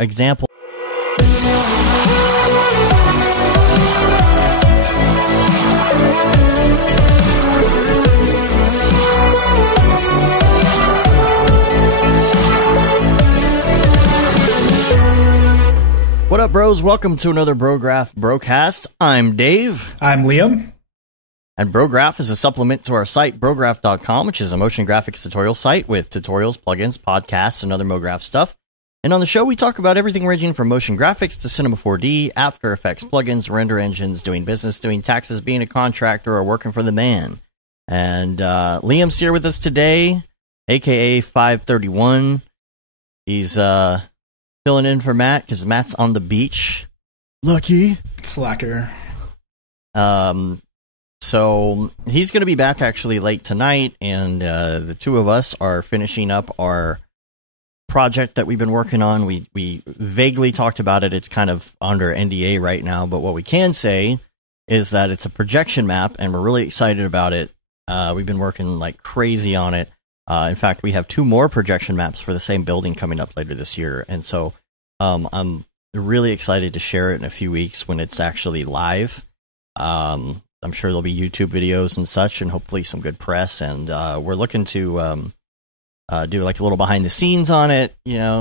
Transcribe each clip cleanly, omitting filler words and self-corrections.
example. What up, bros? Welcome to another Brograph Brocast. I'm Dave. I'm Liam. And Brograph is a supplement to our site, Brograph.com, which is a motion graphics tutorial site with tutorials, plugins, podcasts, and other MoGraph stuff. And on the show, we talk about everything ranging from motion graphics to Cinema 4D, After Effects, plugins, render engines, doing business, doing taxes, being a contractor, or working for the man. And Liam's here with us today, a.k.a. 531. He's filling in for Matt because Matt's on the beach. Lucky. Slacker. So he's going to be back actually late tonight, and the two of us are finishing up our project that we've been working on. We vaguely talked about it. It's kind of under NDA right now, but what we can say is that it's a projection map, and we're really excited about it. We've been working like crazy on it. In fact, we have 2 more projection maps for the same building coming up later this year. And so I'm really excited to share it in a few weeks when it's actually live. I'm sure there'll be YouTube videos and such, and hopefully some good press. And we're looking to do like a little behind the scenes on it,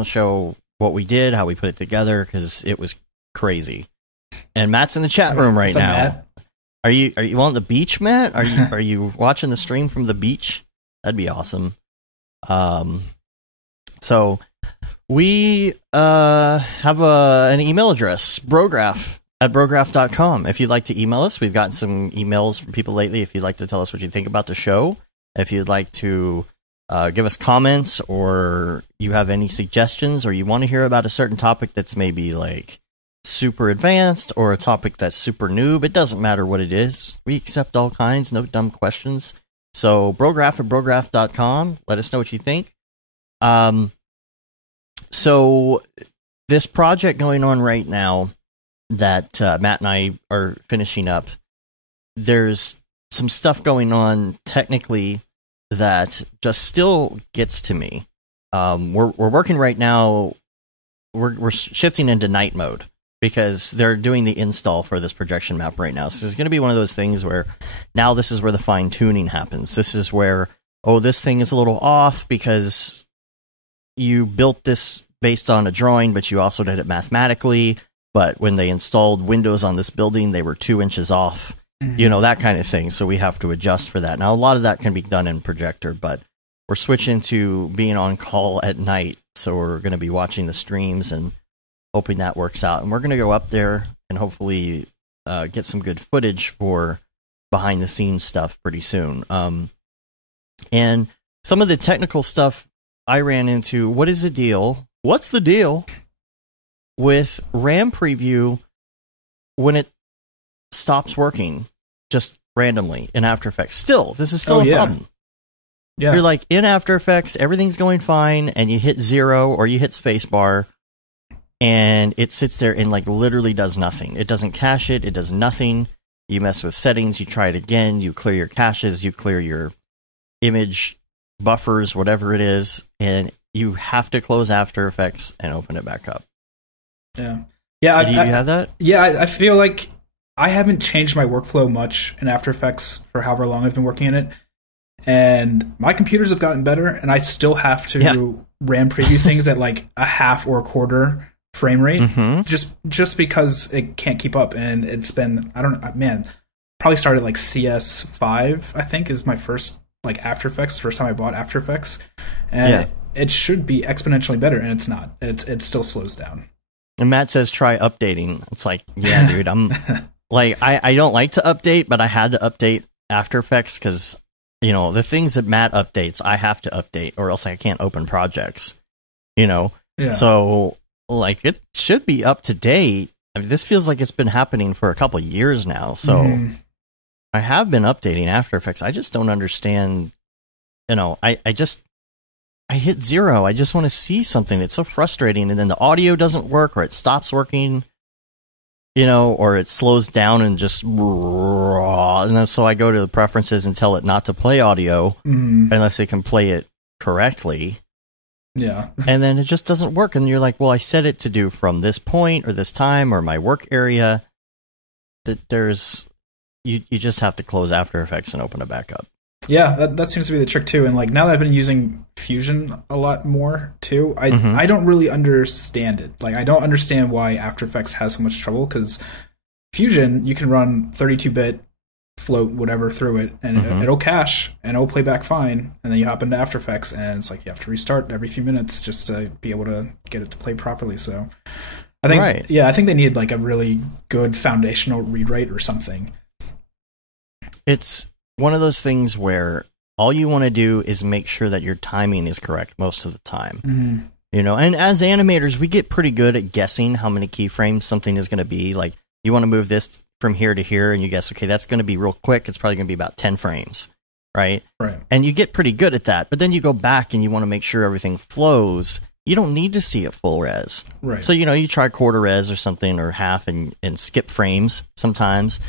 show what we did, how we put it together, because it was crazy. And Matt's in the chat room right now. Matt? Are you on the beach, Matt? Are you watching the stream from the beach? That'd be awesome. So we have an email address, Brograph@brograph.com. If you'd like to email us, we've gotten some emails from people lately. If you'd like to tell us what you think about the show, if you'd like to give us comments, or you have any suggestions, or you want to hear about a certain topic that's maybe like super advanced or a topic that's super noob, it doesn't matter what it is. We accept all kinds, no dumb questions. So Brograph@brograph.com. Let us know what you think. So this project going on right now that Matt and I are finishing up, there's some stuff going on technically that just still gets to me. We're working right now. We're shifting into night mode because they're doing the install for this projection map right now. So it's going to be one of those things where now this is where the fine tuning happens. This is where, this thing is a little off because you built this based on a drawing, but you also did it mathematically. But when they installed windows on this building, they were 2 inches off, that kind of thing. So we have to adjust for that. Now, a lot of that can be done in Projector, but we're switching to being on call at night. So we're going to be watching the streams and hoping that works out. And we're going to go up there and hopefully get some good footage for behind the scenes stuff pretty soon. And some of the technical stuff I ran into, what's the deal with RAM preview when it stops working just randomly in After Effects? This is still a problem. Yeah. You're like in After Effects, everything's going fine, and you hit 0 or you hit spacebar, and it sits there and like literally does nothing. It doesn't cache it. It does nothing. You mess with settings. You try it again. You clear your caches. You clear your image buffers, whatever it is, and you have to close After Effects and open it back up. Yeah. Do you have that? Yeah, I feel like I haven't changed my workflow much in After Effects for however long I've been working in it, and my computers have gotten better, and I still have to RAM preview things at like a half or a quarter frame rate, just because it can't keep up. And it's been, probably started like CS5, I think, is my first like After Effects, first time I bought After Effects, and it should be exponentially better, and it's not. It still slows down. And Matt says try updating. It's like, yeah, dude, I'm like, I don't like to update, but I had to update After Effects because, the things that Matt updates, I have to update, or else I can't open projects, Yeah. So, like, it should be up to date. I mean, this feels like it's been happening for a couple of years now. So I have been updating After Effects. I just don't understand, I hit 0. I just want to see something. It's so frustrating. And then the audio doesn't work, or it stops working, or it slows down and just, and then so I go to the preferences and tell it not to play audio unless it can play it correctly. Yeah. And then it just doesn't work. And you're like, well, I set it to do from this point or this time or my work area. That you just have to close After Effects and open it back up. Yeah, that seems to be the trick too. And like now that I've been using Fusion a lot more too, I don't really understand it. Like I don't understand why After Effects has so much trouble, because Fusion, you can run 32-bit float whatever through it, and it'll cache and it'll play back fine. And then you hop into After Effects, and it's like you have to restart every few minutes just to be able to get it to play properly. So I think, I think they need like a really good foundational read-write or something. It's one of those things where all you want to do is make sure that your timing is correct most of the time. You know, and as animators, we get pretty good at guessing how many keyframes something is going to be. Like, you want to move this from here to here, and you guess, okay, that's going to be real quick. It's probably going to be about 10 frames, right? Right. And you get pretty good at that. But then you go back and you want to make sure everything flows. You don't need to see it full res. Right. So, you know, you try quarter res or something, or half, and skip frames sometimes.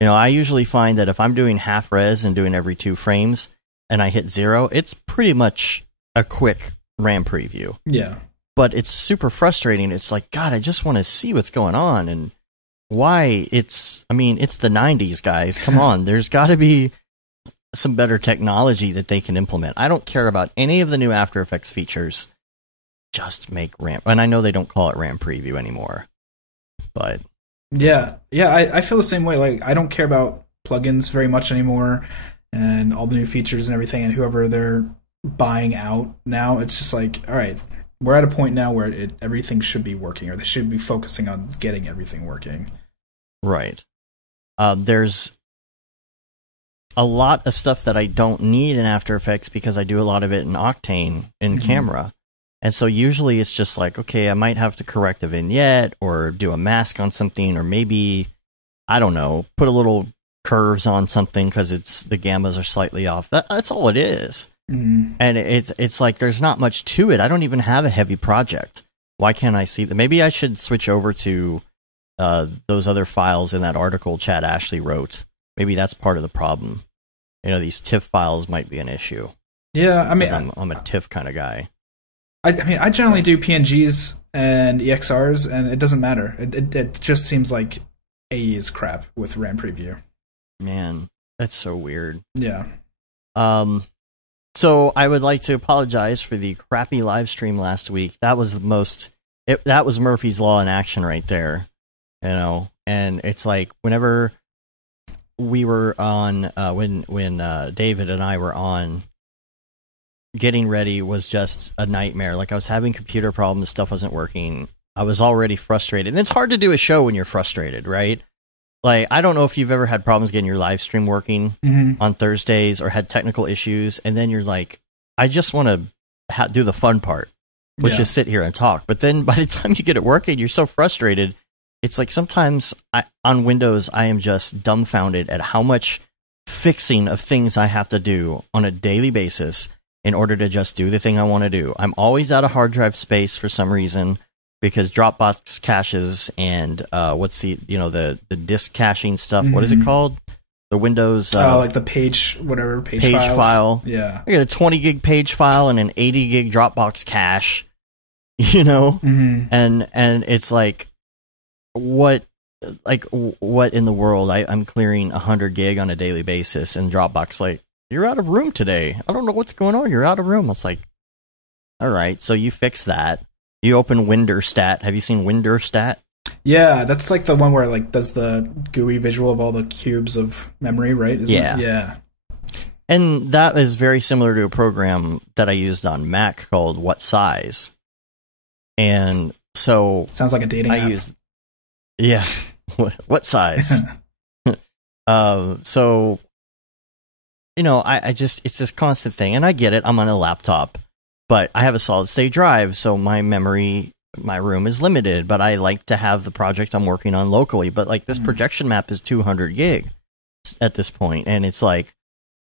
You know, I usually find that if I'm doing half res and doing every 2 frames and I hit 0, it's pretty much a quick RAM preview. Yeah. But it's super frustrating. It's like, God, I just want to see what's going on and why it's the 90s, guys. Come on. There's got to be some better technology that they can implement. I don't care about any of the new After Effects features. Just make RAM. And I know they don't call it RAM preview anymore, but... Yeah, I feel the same way. Like, I don't care about plugins very much anymore, and all the new features and everything, and whoever they're buying out now. It's just like, all right, we're at a point now where everything should be working, or they should be focusing on getting everything working. Right. There's a lot of stuff that I don't need in After Effects because I do a lot of it in Octane in camera. And so usually it's just like, okay, I might have to correct a vignette or do a mask on something, or maybe, I don't know, put a little curves on something because the gammas are slightly off. That's all it is. And it's like there's not much to it. I don't even have a heavy project. Why can't I see that? Maybe I should switch over to those other files in that article Chad Ashley wrote. Maybe that's part of the problem. You know, these TIFF files might be an issue. Yeah, I mean, I'm a TIFF kind of guy. I mean, I generally do PNGs and EXRs, and it doesn't matter. It just seems like AE is crap with RAM preview. Man, that's so weird. Yeah. So I would like to apologize for the crappy live stream last week. That was that was Murphy's Law in action right there. You know, and it's like whenever we were on, when David and I were on, getting ready was just a nightmare. Like, I was having computer problems, stuff wasn't working. I was already frustrated. And it's hard to do a show when you're frustrated, right? Like, I don't know if you've ever had problems getting your live stream working on Thursdays or had technical issues, and then you're like, I just want to do the fun part, which is sit here and talk. But then by the time you get it working, you're so frustrated. It's like sometimes on Windows, I am just dumbfounded at how much fixing of things I have to do on a daily basis in order to just do the thing I want to do. I'm always out of hard drive space for some reason because Dropbox caches and what's the disk caching stuff? What is it called? The Windows like the page file. Yeah, I got a 20 gig page file and an 80 gig Dropbox cache. You know, and it's like what in the world? I'm clearing 100 gig on a daily basis, and Dropbox like, you're out of room today. I don't know what's going on. You're out of room. It's like, all right, so you fix that. You open Winderstat. Have you seen Winderstat? Yeah, that's like the one where it like does the GUI visual of all the cubes of memory, right? Isn't it? Yeah. And that is very similar to a program that I used on Mac called What Size. And so sounds like a dating app. Yeah. What size? So, you know, I just, it's this constant thing, and I get it. I'm on a laptop, but I have a solid state drive, so my memory, my room is limited, but I like to have the project I'm working on locally. But like this projection map is 200 gig at this point, and it's like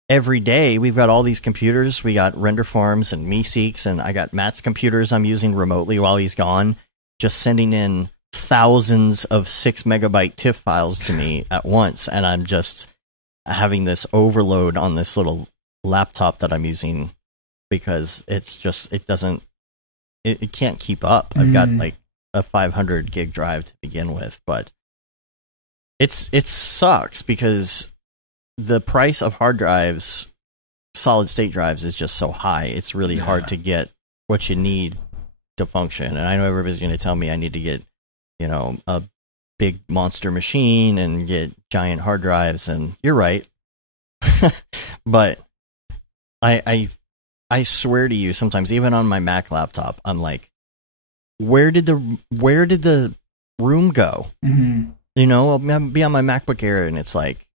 every day we've got all these computers. We got Render Farms and Meeseeks, and I got Matt's computers I'm using remotely while he's gone, just sending in thousands of 6 megabyte TIFF files to me at once, and I'm just having this overload on this little laptop that I'm using because it's just, it doesn't it can't keep up. I've got like a 500 gig drive to begin with, but it sucks because the price of hard drives, solid state drives, is just so high. It's really hard to get what you need to function. And I know everybody's going to tell me I need to get, you know, a big monster machine and get giant hard drives, and you're right. But I swear to you, sometimes even on my Mac laptop, I'm like, where did the room go? You know, I'll be on my MacBook Air and it's like,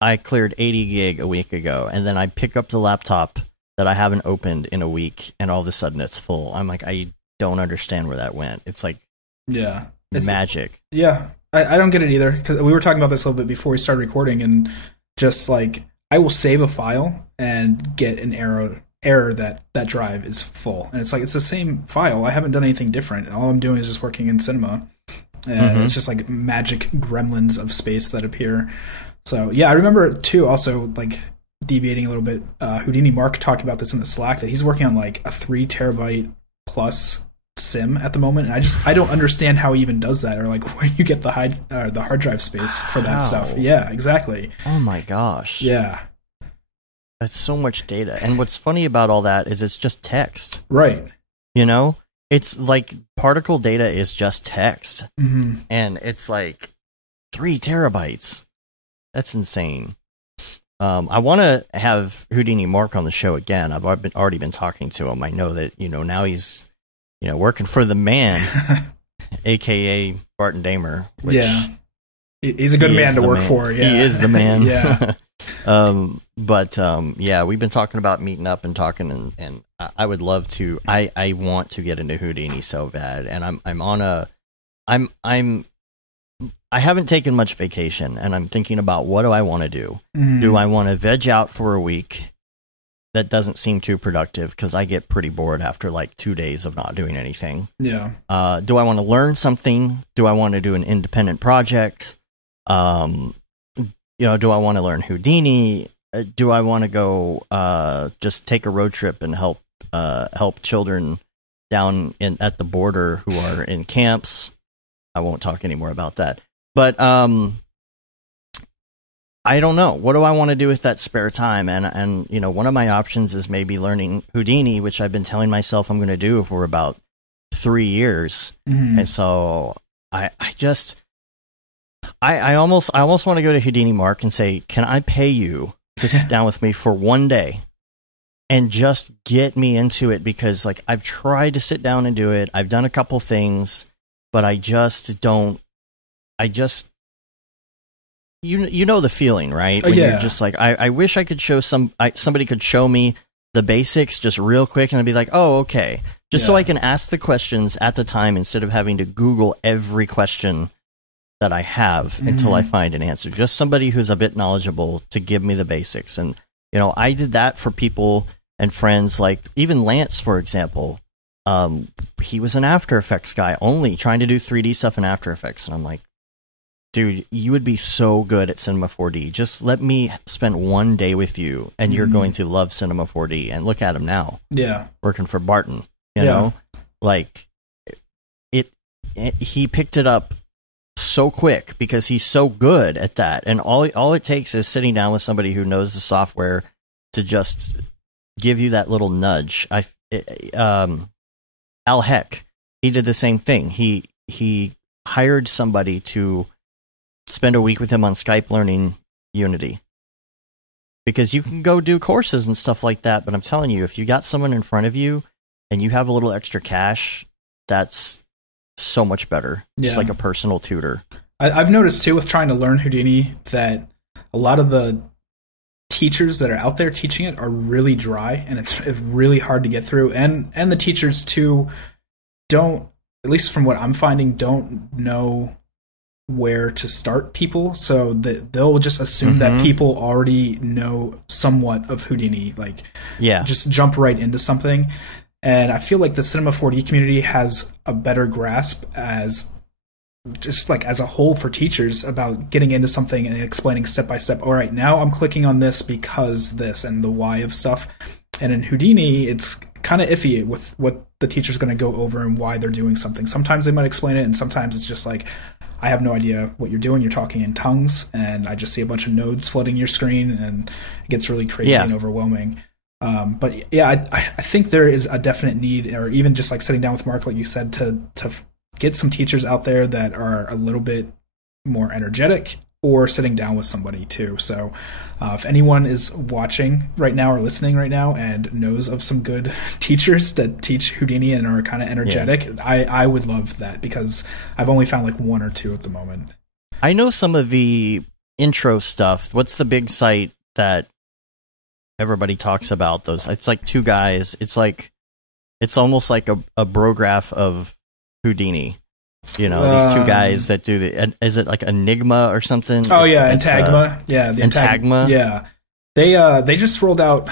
I cleared 80 gig a week ago, and then I pick up the laptop that I haven't opened in a week, and all of a sudden it's full. I'm like, I don't understand where that went. It's like, it's magic. I don't get it either, because we were talking about this a little bit before we started recording, and just like, I will save a file and get an error that drive is full, and it's like, it's the same file. I haven't done anything different. All I'm doing is just working in Cinema, and it's just like magic gremlins of space that appear. So yeah, I remember too, also like deviating a little bit, Houdini Mark talked about this in the Slack, that he's working on like a 3 terabyte plus sim at the moment, and I don't understand how he even does that, or like where you get the hard drive space for that stuff. Yeah, exactly. Oh my gosh. Yeah. That's so much data. And what's funny about all that is it's just text. Right. You know? It's like particle data is just text. And it's like 3 terabytes. That's insane. I want to have Houdini Mark on the show again. I've already been talking to him. I know that, you know, now he's, you know, working for the man, aka Barton Damer. Which he's a good man to work for. Yeah. He is the man. Yeah. Yeah, we've been talking about meeting up and talking, and I would love to. I want to get into Houdini so bad, and I haven't taken much vacation, and I'm thinking about, what do I want to do? Do I want to veg out for a week? That doesn't seem too productive, because I get pretty bored after like 2 days of not doing anything. Yeah. Do I want to learn something? Do I want to do an independent project? You know, do I want to learn Houdini? Do I want to go just take a road trip and help children down at the border who are in camps? I won't talk anymore about that. But I don't know. What do I want to do with that spare time? And you know, one of my options is maybe learning Houdini, which I've been telling myself I'm going to do for about 3 years. And so I almost want to go to Houdini Mark and say, can I pay you to sit down with me for 1 day and just get me into it? Because like, I've tried to sit down and do it. I've done a couple things, but I just don't. You know the feeling, right? When you're just like, I wish I could show somebody could show me the basics just real quick, and I'd be like, oh, okay. Just so I can ask the questions at the time instead of having to Google every question that I have until I find an answer. Just somebody who's a bit knowledgeable to give me the basics. And, you know, I did that for people and friends, like even Lance, for example. He was an After Effects guy only, trying to do 3D stuff in After Effects. And I'm like, dude, you would be so good at Cinema 4D. Just let me spend 1 day with you, and you're going to love Cinema 4D. And look at him now. Yeah. Working for Barton, you know? Like, he picked it up so quick because he's so good at that. And all it takes is sitting down with somebody who knows the software to just give you that little nudge. Al Heck, he did the same thing. He hired somebody to spend a week with him on Skype learning Unity, because you can go do courses and stuff like that. But I'm telling you, if you got someone in front of you and you have a little extra cash, that's so much better. Just like a personal tutor. I've noticed too, with trying to learn Houdini, that a lot of the teachers that are out there teaching it are really dry, and it's really hard to get through. And the teachers too don't, at least from what I'm finding, don't know where to start people, so that they'll just assume that people already know somewhat of Houdini, like just jump right into something. And I feel like the Cinema 4D community has a better grasp as just like as a whole for teachers about getting into something and explaining step by step. All right, now I'm clicking on this because this, and the why of stuff. And in Houdini, it's kind of iffy with what the teacher's going to go over and why they're doing something. Sometimes they might explain it, and sometimes it's just like, I have no idea what you're doing. You're talking in tongues, and I just see a bunch of nodes flooding your screen, and it gets really crazy and overwhelming. But yeah, I think there is a definite need, or even just like sitting down with Mark, like you said, to get some teachers out there that are a little bit more energetic, or sitting down with somebody too. So if anyone is watching right now or listening right now and knows of some good teachers that teach Houdini and are kind of energetic, I would love that, because I've only found like one or two at the moment. I know some of the intro stuff. What's the big site that everybody talks about? Those, it's like two guys. It's almost like a Brograph of Houdini. You know, these two guys that do the, is it like Enigma or something? Oh, yeah, Antagma. Yeah, the Antagma. Yeah. They just rolled out,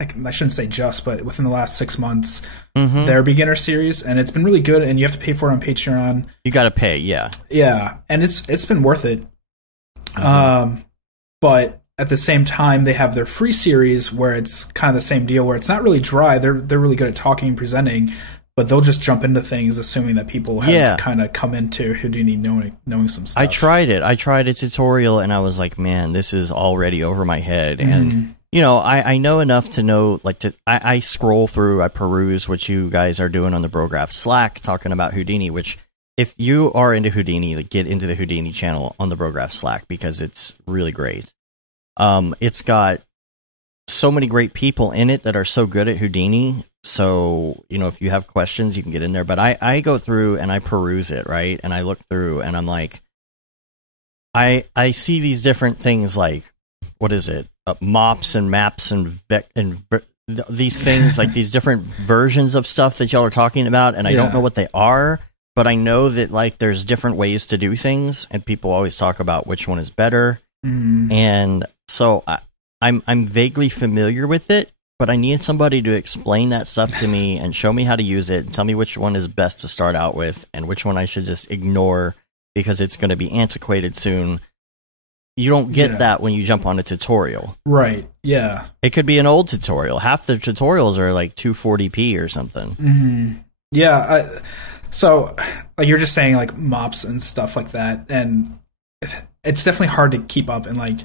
I shouldn't say just, but within the last 6 months, their beginner series, and it's been really good, and you have to pay for it on Patreon. You got to pay, yeah. Yeah, and it's been worth it. But at the same time, they have their free series where it's kind of the same deal, where it's not really dry. They're really good at talking and presenting, but they'll just jump into things assuming that people have kind of come into Houdini knowing some stuff. I tried it. I tried a tutorial, and I was like, man, this is already over my head. And, you know, I know enough to know, like, I scroll through, I peruse what you guys are doing on the Brograph Slack, talking about Houdini, which, if you are into Houdini, like, get into the Houdini channel on the Brograph Slack, because it's really great. It's got so many great people in it that are so good at Houdini. So, you know, if you have questions, you can get in there. But I go through and I peruse it, right? And I look through and I'm like, I see these different things like, what is it? Mops and maps and these things, like these different versions of stuff that y'all are talking about. And I don't know what they are, but I know that, like, there's different ways to do things. And people always talk about which one is better. And so I'm vaguely familiar with it, but I need somebody to explain that stuff to me and show me how to use it and tell me which one is best to start out with and which one I should just ignore because it's going to be antiquated soon. You don't get that when you jump on a tutorial. Right, yeah. It could be an old tutorial. Half the tutorials are like 240p or something. Yeah, so like you're just saying, like, mops and stuff like that, and it's definitely hard to keep up and, like,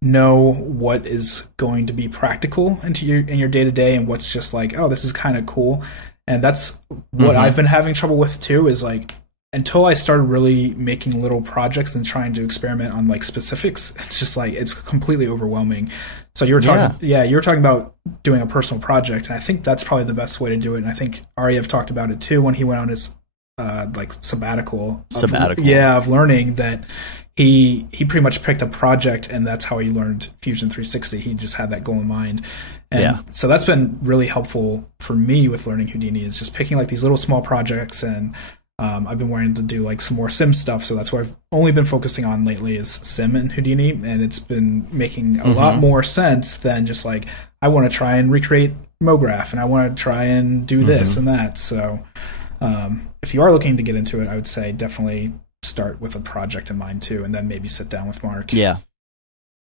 know what is going to be practical in your day-to-day and what's just like, oh, this is kind of cool. And that's what I've been having trouble with too, is like, until I started really making little projects and trying to experiment on, like, specifics, it's just like, it's completely overwhelming. So you were talking you were talking about doing a personal project, and I think that's probably the best way to do it. And I think Aryev talked about it too when he went on his like sabbatical of learning, that he pretty much picked a project, and that's how he learned Fusion 360. He just had that goal in mind. And so that's been really helpful for me with learning Houdini, is just picking, like, these little small projects. And I've been wanting to do, like, some more sim stuff, so that's what I've only been focusing on lately, is sim and Houdini, and it's been making a lot more sense than just like, I want to try and recreate MoGraph, and I want to try and do this and that. So if you are looking to get into it, I would say definitely start with a project in mind too, and then maybe sit down with Mark. Yeah,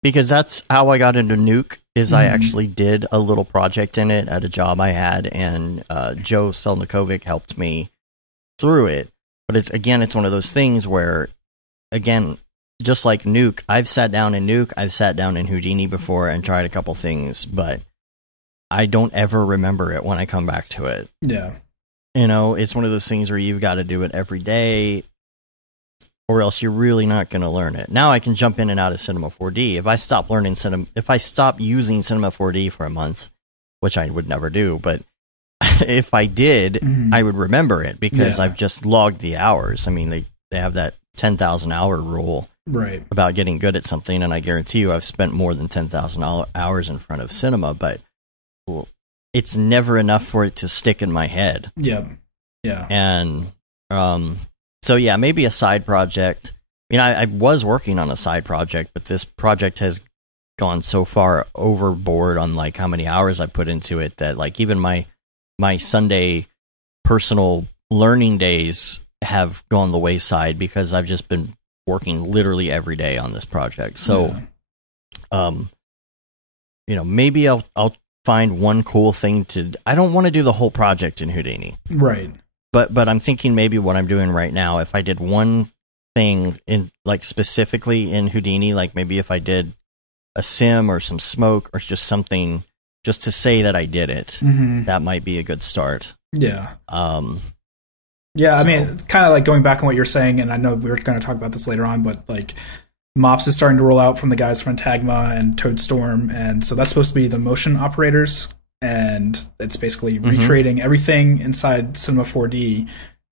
because that's how I got into Nuke. Is I actually did a little project in it at a job I had, and Joe Selnikovic helped me through it. But it's one of those things where, again, just like Nuke, I've sat down in Nuke, I've sat down in Houdini before and tried a couple things, but I don't ever remember it when I come back to it. Yeah. You know, it's one of those things where you've got to do it every day, or else you're really not going to learn it. Now I can jump in and out of Cinema 4D. If I stop using Cinema 4D for a month, which I would never do, but if I did, I would remember it, because I've just logged the hours. I mean, they have that 10,000 hour rule about getting good at something, and I guarantee you I've spent more than 10,000 hours in front of cinema, but it's never enough for it to stick in my head. Yeah. And so yeah, maybe a side project. I mean, I was working on a side project, but this project has gone so far overboard on, like, how many hours I put into it that, like, even my Sunday personal learning days have gone the wayside because I've just been working literally every day on this project. So, you know, maybe I'll find one cool thing to. I don't want to do the whole project in Houdini, right? But I'm thinking maybe what I'm doing right now, if I did one thing in like specifically in Houdini, like maybe if I did a sim or some smoke or just something just to say that I did it, that might be a good start. Yeah. Yeah, I mean, kind of like going back on what you're saying, and I know we were going to talk about this later on, but like Mops is starting to roll out from the guys from Tagma and Toadstorm, and so that's supposed to be the motion operators, and it's basically recreating everything inside Cinema 4D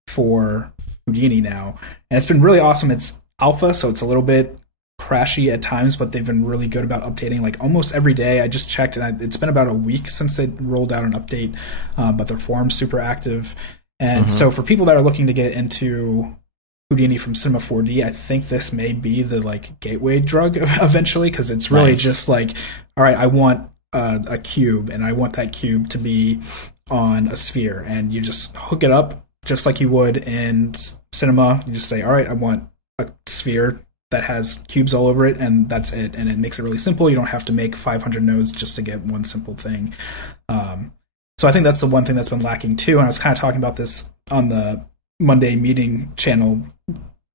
for Houdini now, and it's been really awesome. It's alpha, so it's a little bit crashy at times, but they've been really good about updating like almost every day. I just checked, and it's been about a week since they rolled out an update, but their forum's super active. And so for people that are looking to get into Houdini from Cinema 4D, I think this may be the like gateway drug eventually, because it's really just like, all right, I want a cube, and I want that cube to be on a sphere, and you just hook it up just like you would in Cinema. You just say, all right, I want a sphere that has cubes all over it, and that's it. And it makes it really simple. You don't have to make 500 nodes just to get one simple thing. So I think that's the one thing that's been lacking too. And I was kind of talking about this on the Monday meeting channel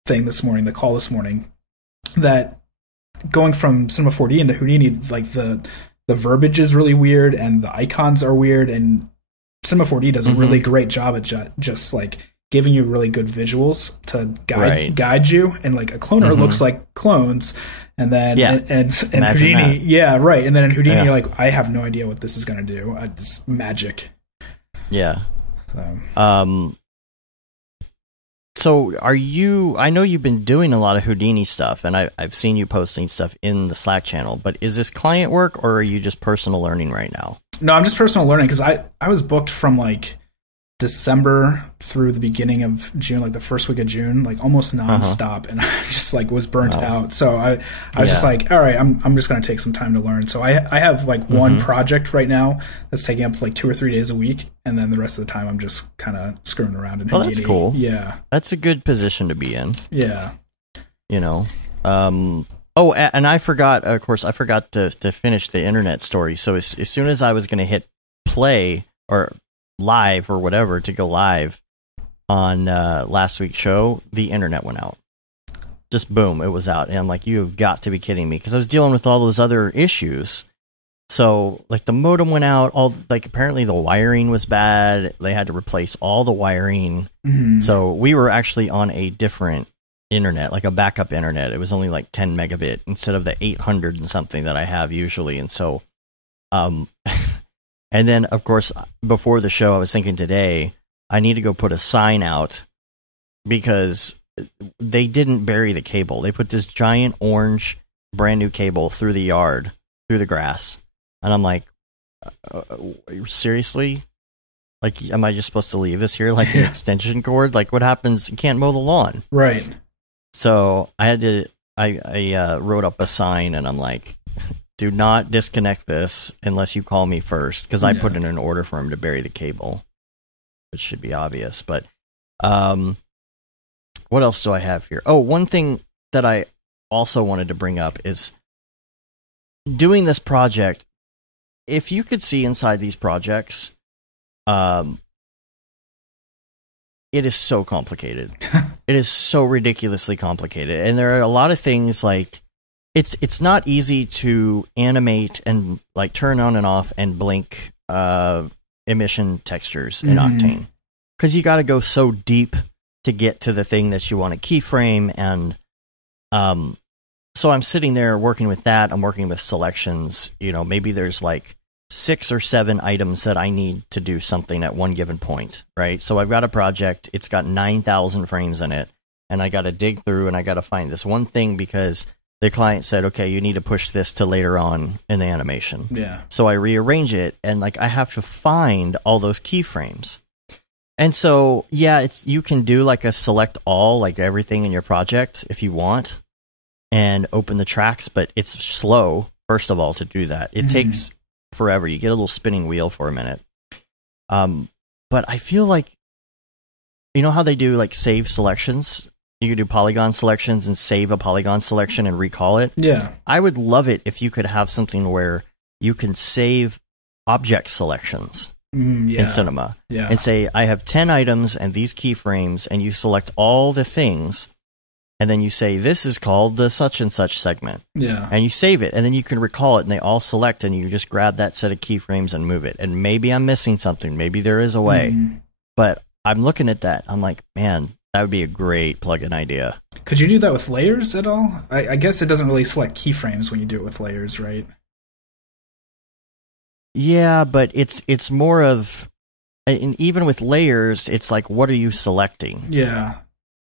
thing this morning, the call this morning, that going from Cinema 4D into Houdini, like the verbiage is really weird and the icons are weird, and Cinema 4D does a really great job at just like giving you really good visuals to guide you, and like a cloner looks like clones, and then and Houdini, and then in Houdini you're like, I have no idea what this is gonna do. It's magic. So are you? I know you've been doing a lot of Houdini stuff, and I've seen you posting stuff in the Slack channel. But is this client work, or are you just personal learning right now? No, I'm just personal learning, because I was booked from like December through the beginning of June, like the first week of June, like almost nonstop, and I just like was burnt out. So I was just like, all right, I'm just gonna take some time to learn. So I have like one project right now that's taking up like 2 or 3 days a week, and then the rest of the time I'm just kind of screwing around in Houdini. That's cool. Yeah, that's a good position to be in. Yeah, you know. Oh, and I forgot. Of course, I forgot to finish the internet story. So as soon as I was going to hit play or live or whatever to go live on last week's show, the internet went out. Just boom, it was out. And I'm like, you have got to be kidding me, because I was dealing with all those other issues. So like the modem went out, apparently the wiring was bad. They had to replace all the wiring. So we were actually on a different internet, like a backup internet. It was only like 10 megabit instead of the 800 and something that I have usually. And so and then, of course, before the show, I was thinking today, I need to go put a sign out, because they didn't bury the cable. They put this giant orange brand new cable through the yard, through the grass. And I'm like, seriously? Like, am I just supposed to leave this here like an extension cord? Like, what happens? You can't mow the lawn. Right. So I had to, I wrote up a sign, and I'm like, do not disconnect this unless you call me first, because I put in an order for him to bury the cable, which should be obvious. But what else do I have here? Oh, one thing that I also wanted to bring up is doing this project. If you could see inside these projects, it is so complicated. It is so ridiculously complicated, and there are a lot of things like it's not easy to animate and like turn on and off and blink emission textures in Octane, because you got to go so deep to get to the thing that you want to keyframe. And so I'm sitting there working with that. I'm working with selections. You know, maybe there's like 6 or 7 items that I need to do something at one given point, right? So I've got a project, it's got 9,000 frames in it, and I got to dig through and I got to find this one thing, because the client said, okay, you need to push this to later on in the animation. Yeah. So I rearrange it, and like I have to find all those keyframes. And so, yeah, you can do like a select all, like everything in your project if you want, and open the tracks, but it's slow, first of all, to do that. It takes forever. You get a little spinning wheel for a minute. But I feel like, you know how they do like save selections? You could do polygon selections and save a polygon selection and recall it. Yeah. I would love it if you could have something where you can save object selections Yeah. in Cinema. Yeah. And say, I have 10 items and these keyframes, and you select all the things, and then you say, this is called the such and such segment. Yeah. And you save it, and then you can recall it, and they all select, and you just grab that set of keyframes and move it. And maybe I'm missing something. Maybe there is a way. But I'm looking at that. I'm like, man, that would be a great plugin idea. Could you do that with layers at all? I guess it doesn't really select keyframes when you do it with layers, right? Yeah, but it's more of, and even with layers, it's like, what are you selecting? Yeah,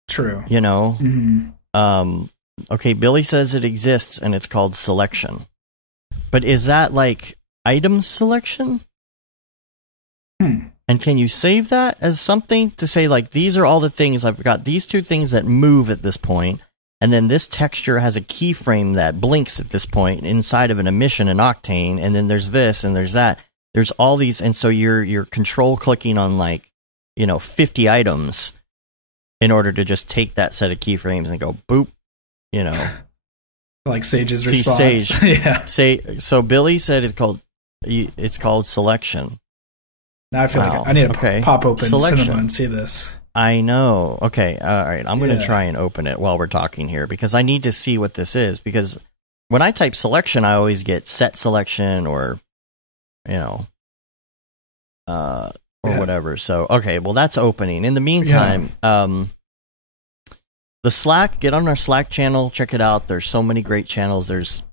true. You know? Mm-hmm. Okay, Billy says it exists, and it's called selection. But is that like item selection? And can you save that as something to say, like, these are all the things, I've got these two things that move at this point, and then this texture has a keyframe that blinks at this point inside of an emission in Octane, and then there's this and there's that. There's all these, and so you're control clicking on, like, 50 items in order to just take that set of keyframes and go boop, Like Sage's See, response. Sage. Yeah. So Billy said it's called selection. Now I feel like I need to pop open Selection. Cinema and see this. I know. Okay. All right. I'm going to Yeah. try and open it while we're talking here because I need to see what this is. Because when I type selection, I always get set selection or whatever. So, okay. Well, that's opening. In the meantime, the Slack, get on our Slack channel, check it out. There's so many great channels. There's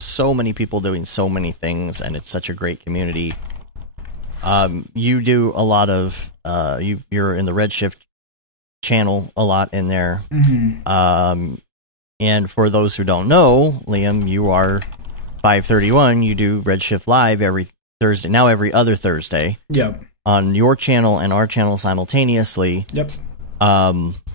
so many people doing so many things, and it's such a great community. You do a lot of you're in the Redshift channel a lot in there. Mm-hmm. And for those who don't know, Liam, you are 531. You do Redshift Live every Thursday, now every other Thursday. Yep. On your channel and our channel simultaneously. Yep.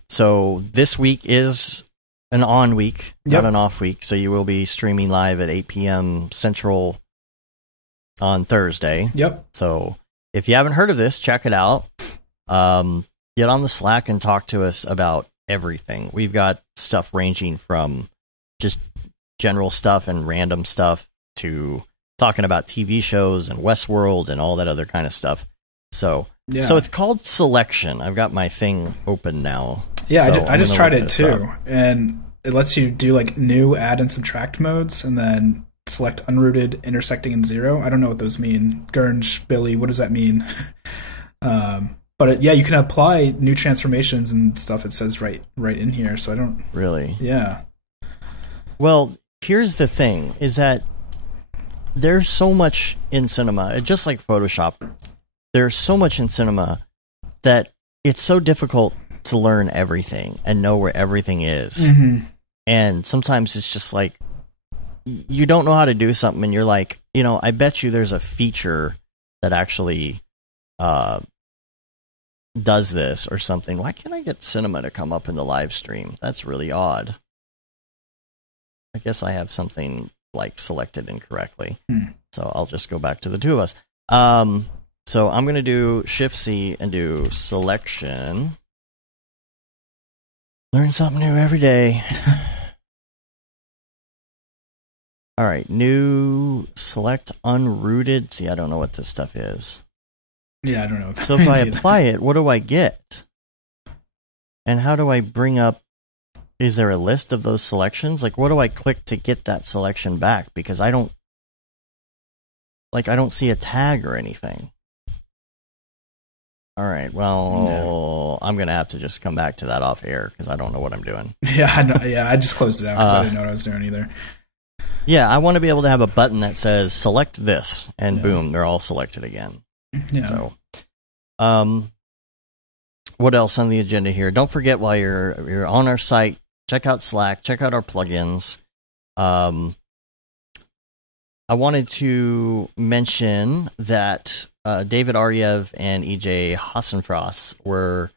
So this week is an on week, not an off week. So you will be streaming live at 8 p.m. Central on Thursday. Yep. So if you haven't heard of this, check it out. Get on the Slack and talk to us about everything. We've got stuff ranging from just general stuff and random stuff to talking about TV shows and Westworld and all that other kind of stuff. So it's called Selection. I've got my thing open now. Yeah, so I just tried it too. up. And it lets you do like new add and subtract modes and then select unrooted, intersecting, and zero. I don't know what those mean. Gurnge, Billy, what does that mean? But you can apply new transformations and stuff. It says right in here. So I don't really. Yeah. Well, here's the thing: is that there's so much in Cinema, just like Photoshop. There's so much in Cinema that it's so difficult to learn everything and know where everything is. Mm-hmm. And sometimes it's just like you don't know how to do something, and you're like, I bet you there's a feature that actually does this or something. Why can't I get Cinema to come up in the live stream? That's really odd. I guess I have something like selected incorrectly. So I'll just go back to the two of us. So I'm going to do Shift-C and do selection. Learn something new every day. All right, new select unrooted. See, I don't know what this stuff is. Yeah, I don't know what that So if I means apply it, what do I get? And how do I bring up, is there a list of those selections? Like, what do I click to get that selection back? Because I don't see a tag or anything. All right, well, I'm going to have to just come back to that off air because I don't know what I'm doing. Yeah, I know, I just closed it out because I didn't know what I was doing either. Yeah, I want to be able to have a button that says select this, and boom, they're all selected again. Yeah. So, what else on the agenda here? Don't forget, while you're on our site, check out Slack, check out our plugins. I wanted to mention that David Aryev and EJ Hassenfrost were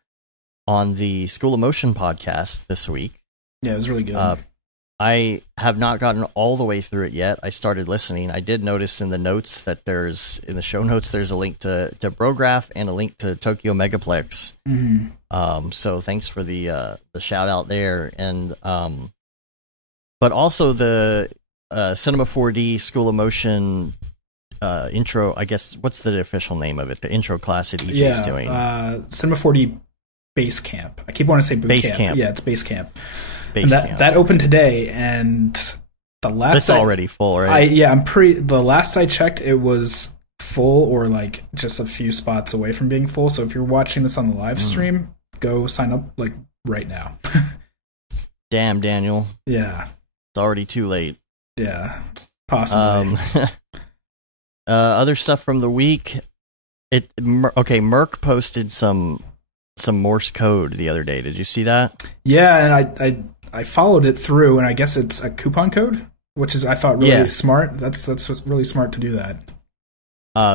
on the School of Motion podcast this week. Yeah, it was really good. I have not gotten all the way through it yet. I started listening. I did notice in the notes that in the show notes, there's a link to Brograph and a link to Tokyo Megaplex. Mm-hmm. So thanks for the shout out there. And, but also the Cinema 4D School of Motion intro. I guess what's the official name of it? The intro class that EJ's doing. Cinema 4D Base Camp. I keep wanting to say boot Base camp. camp. Yeah, it's Base Camp. Camp. That opened today, and the last it's already full, right? The last I checked, it was full or like just a few spots away from being full. So if you're watching this on the live stream, go sign up like right now. Damn, Daniel. Yeah. It's already too late. Yeah. Possibly. Other stuff from the week. Merck posted some Morse code the other day. Did you see that? Yeah, and I followed it through, and I guess it's a coupon code, which is, I thought, really smart. That's really smart to do that.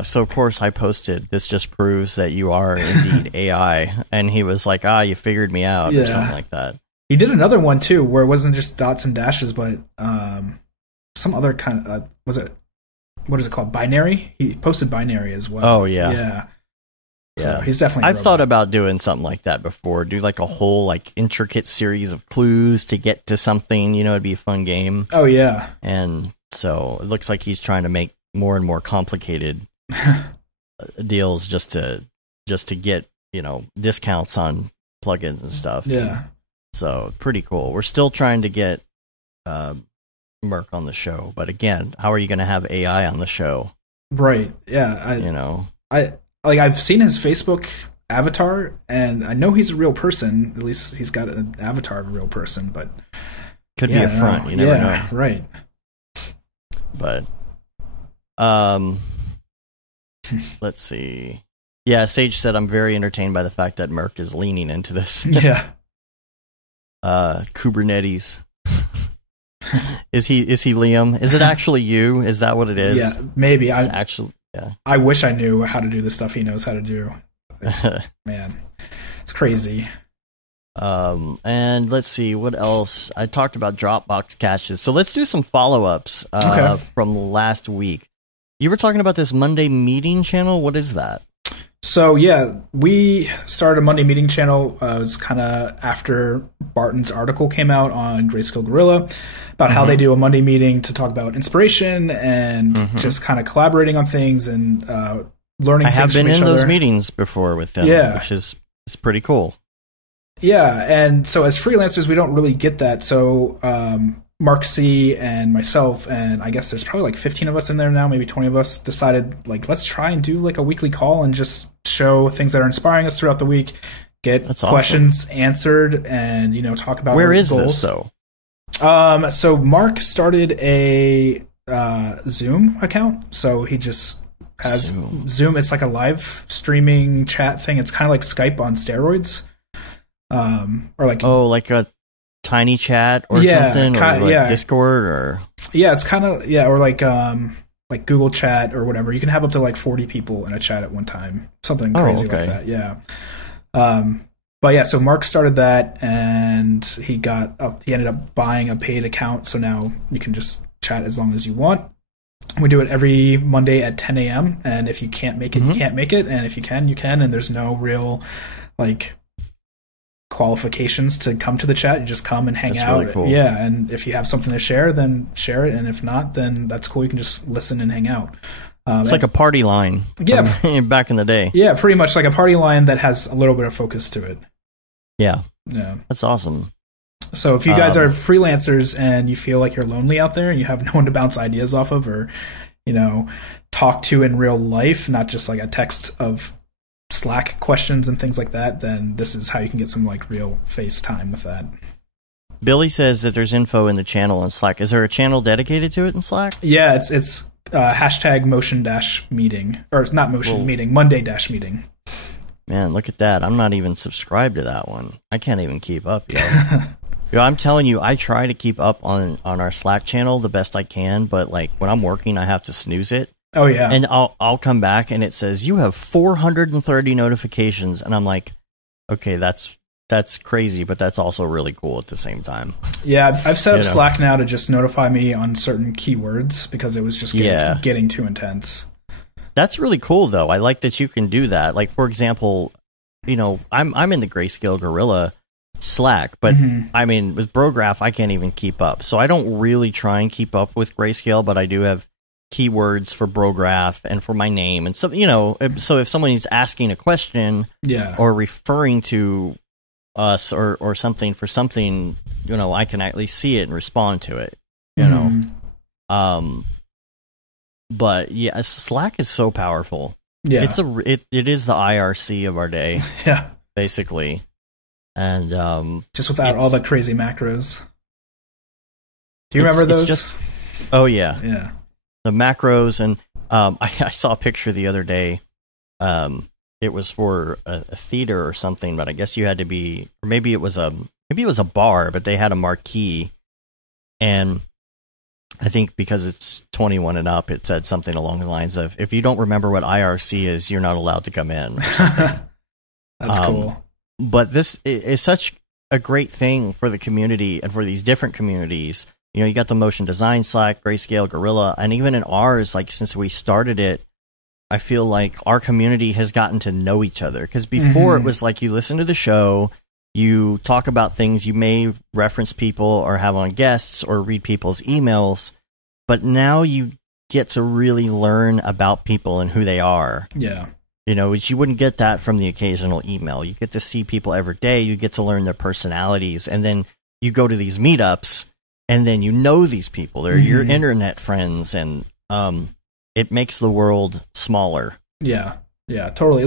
So of course I posted, this just proves that you are indeed AI, and he was like, you figured me out, or something like that. He did another one too, where it wasn't just dots and dashes, but some other kind of what is it called? Binary. He posted binary as well. Oh yeah, yeah. So he's definitely. I've thought about doing something like that before. Do like a whole like intricate series of clues to get to something. You know, it'd be a fun game. Oh yeah. And so it looks like he's trying to make more and more complicated deals just to get, you know, discounts on plugins and stuff. Yeah. So pretty cool. We're still trying to get Merck on the show, but again, how are you going to have AI on the show? Right. Yeah. I've seen his Facebook avatar, and I know he's a real person. At least he's got an avatar of a real person, but could be a front. You never know. Right. But let's see. Yeah, Sage said, I'm very entertained by the fact that Merck is leaning into this. Yeah. Kubernetes. Is he Liam? Is it actually you? Is that what it is? Yeah, maybe. I wish I knew how to do the stuff he knows how to do. Man, it's crazy. And let's see what else. I talked about Dropbox caches, so let's do some follow-ups from last week. You were talking about this Monday meeting channel. What is that? So yeah, we started a Monday meeting channel. It was kind of after Barton's article came out on Grayscale Gorilla about how they do a Monday meeting to talk about inspiration and just kind of collaborating on things and learning. I have things been from in each those other. meetings before with them, which is pretty cool. Yeah, and so as freelancers, we don't really get that. So Mark C and myself, and I guess there's probably like 15 of us in there now, maybe 20 of us, decided like let's try and do like a weekly call and just show things that are inspiring us throughout the week, get questions answered, and talk about where is goals. This though? So Mark started a Zoom account, so he just has Zoom. It's like a live streaming chat thing. It's kind of like Skype on steroids. Or like like a tiny chat or something, or like Discord, or it's kind of or like Google Chat or whatever. You can have up to like 40 people in a chat at one time, something crazy like that. Yeah. But yeah, so Mark started that, and he ended up buying a paid account, so now you can just chat as long as you want. We do it every Monday at 10 a.m. and if you can't make it, you can't make it, and if you can, you can, and there's no real like qualifications to come to the chat. You just come and hang out. Really cool. Yeah, and if you have something to share, then share it, and if not, then that's cool. You can just listen and hang out. It's like a party line. Yeah, back in the day. Yeah, pretty much like a party line that has a little bit of focus to it. Yeah, yeah, that's awesome. So if you guys are freelancers and you feel like you're lonely out there and you have no one to bounce ideas off of, or talk to in real life, not just like a text of Slack questions and things like that, then this is how you can get some like real face time with that. Billy says that there's info in the channel in Slack. Is there a channel dedicated to it in Slack? Yeah, it's hashtag motion-meeting, or not meeting, Monday-meeting. Man, look at that. I'm not even subscribed to that one. I can't even keep up, I'm telling you, I try to keep up on our Slack channel the best I can, but like when I'm working, I have to snooze it. Oh yeah. And I'll come back and it says you have 430 notifications, and I'm like, okay, that's crazy, but that's also really cool at the same time. Yeah, I've set up Slack now to just notify me on certain keywords because it was just getting too intense. That's really cool though. I like that you can do that. Like for example, I'm in the Grayscale Gorilla Slack, but I mean with Brograph I can't even keep up. So I don't really try and keep up with Grayscale, but I do have keywords for Brograph and for my name, and so so if somebody's asking a question, or referring to us or something for something, I can at least see it and respond to it. But yeah, Slack is so powerful. Yeah, it is the IRC of our day. Yeah, basically, and just without all the crazy macros. Do you remember those? Oh yeah, yeah. The macros, and I saw a picture the other day. It was for a theater or something, but I guess you had to be, or maybe it was a bar, but they had a marquee, and I think because it's 21 and up, it said something along the lines of, "If you don't remember what IRC is, you're not allowed to come in." Or something. That's cool. But this is such a great thing for the community and for these different communities. You got the motion design Slack, Grayscale, Gorilla, and even in ours, like since we started it, I feel like our community has gotten to know each other. Because before it was like you listen to the show, you talk about things, you may reference people or have on guests or read people's emails, but now you get to really learn about people and who they are. Yeah. Which you wouldn't get that from the occasional email. You get to see people every day, you get to learn their personalities, and then you go to these meetups, and then these people. They're your internet friends, and it makes the world smaller. Yeah, totally.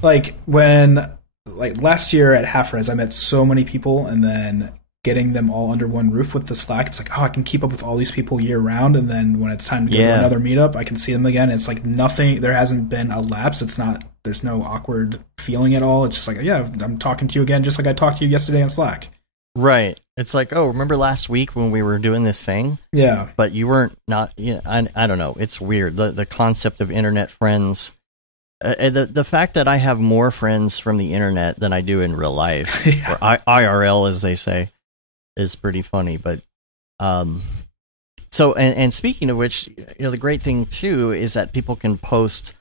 Like when last year at Half Res, I met so many people, and then getting them all under one roof with the Slack, it's like, I can keep up with all these people year round, and then when it's time to go to another meetup, I can see them again. It's like nothing. There hasn't been a lapse. There's no awkward feeling at all. It's just like, I'm talking to you again, just like I talked to you yesterday on Slack. Right. It's like, remember last week when we were doing this thing? Yeah. But you weren't I don't know. It's weird. The concept of internet friends. The fact that I have more friends from the internet than I do in real life, or IRL as they say, is pretty funny. But so and speaking of which, the great thing too is that people can post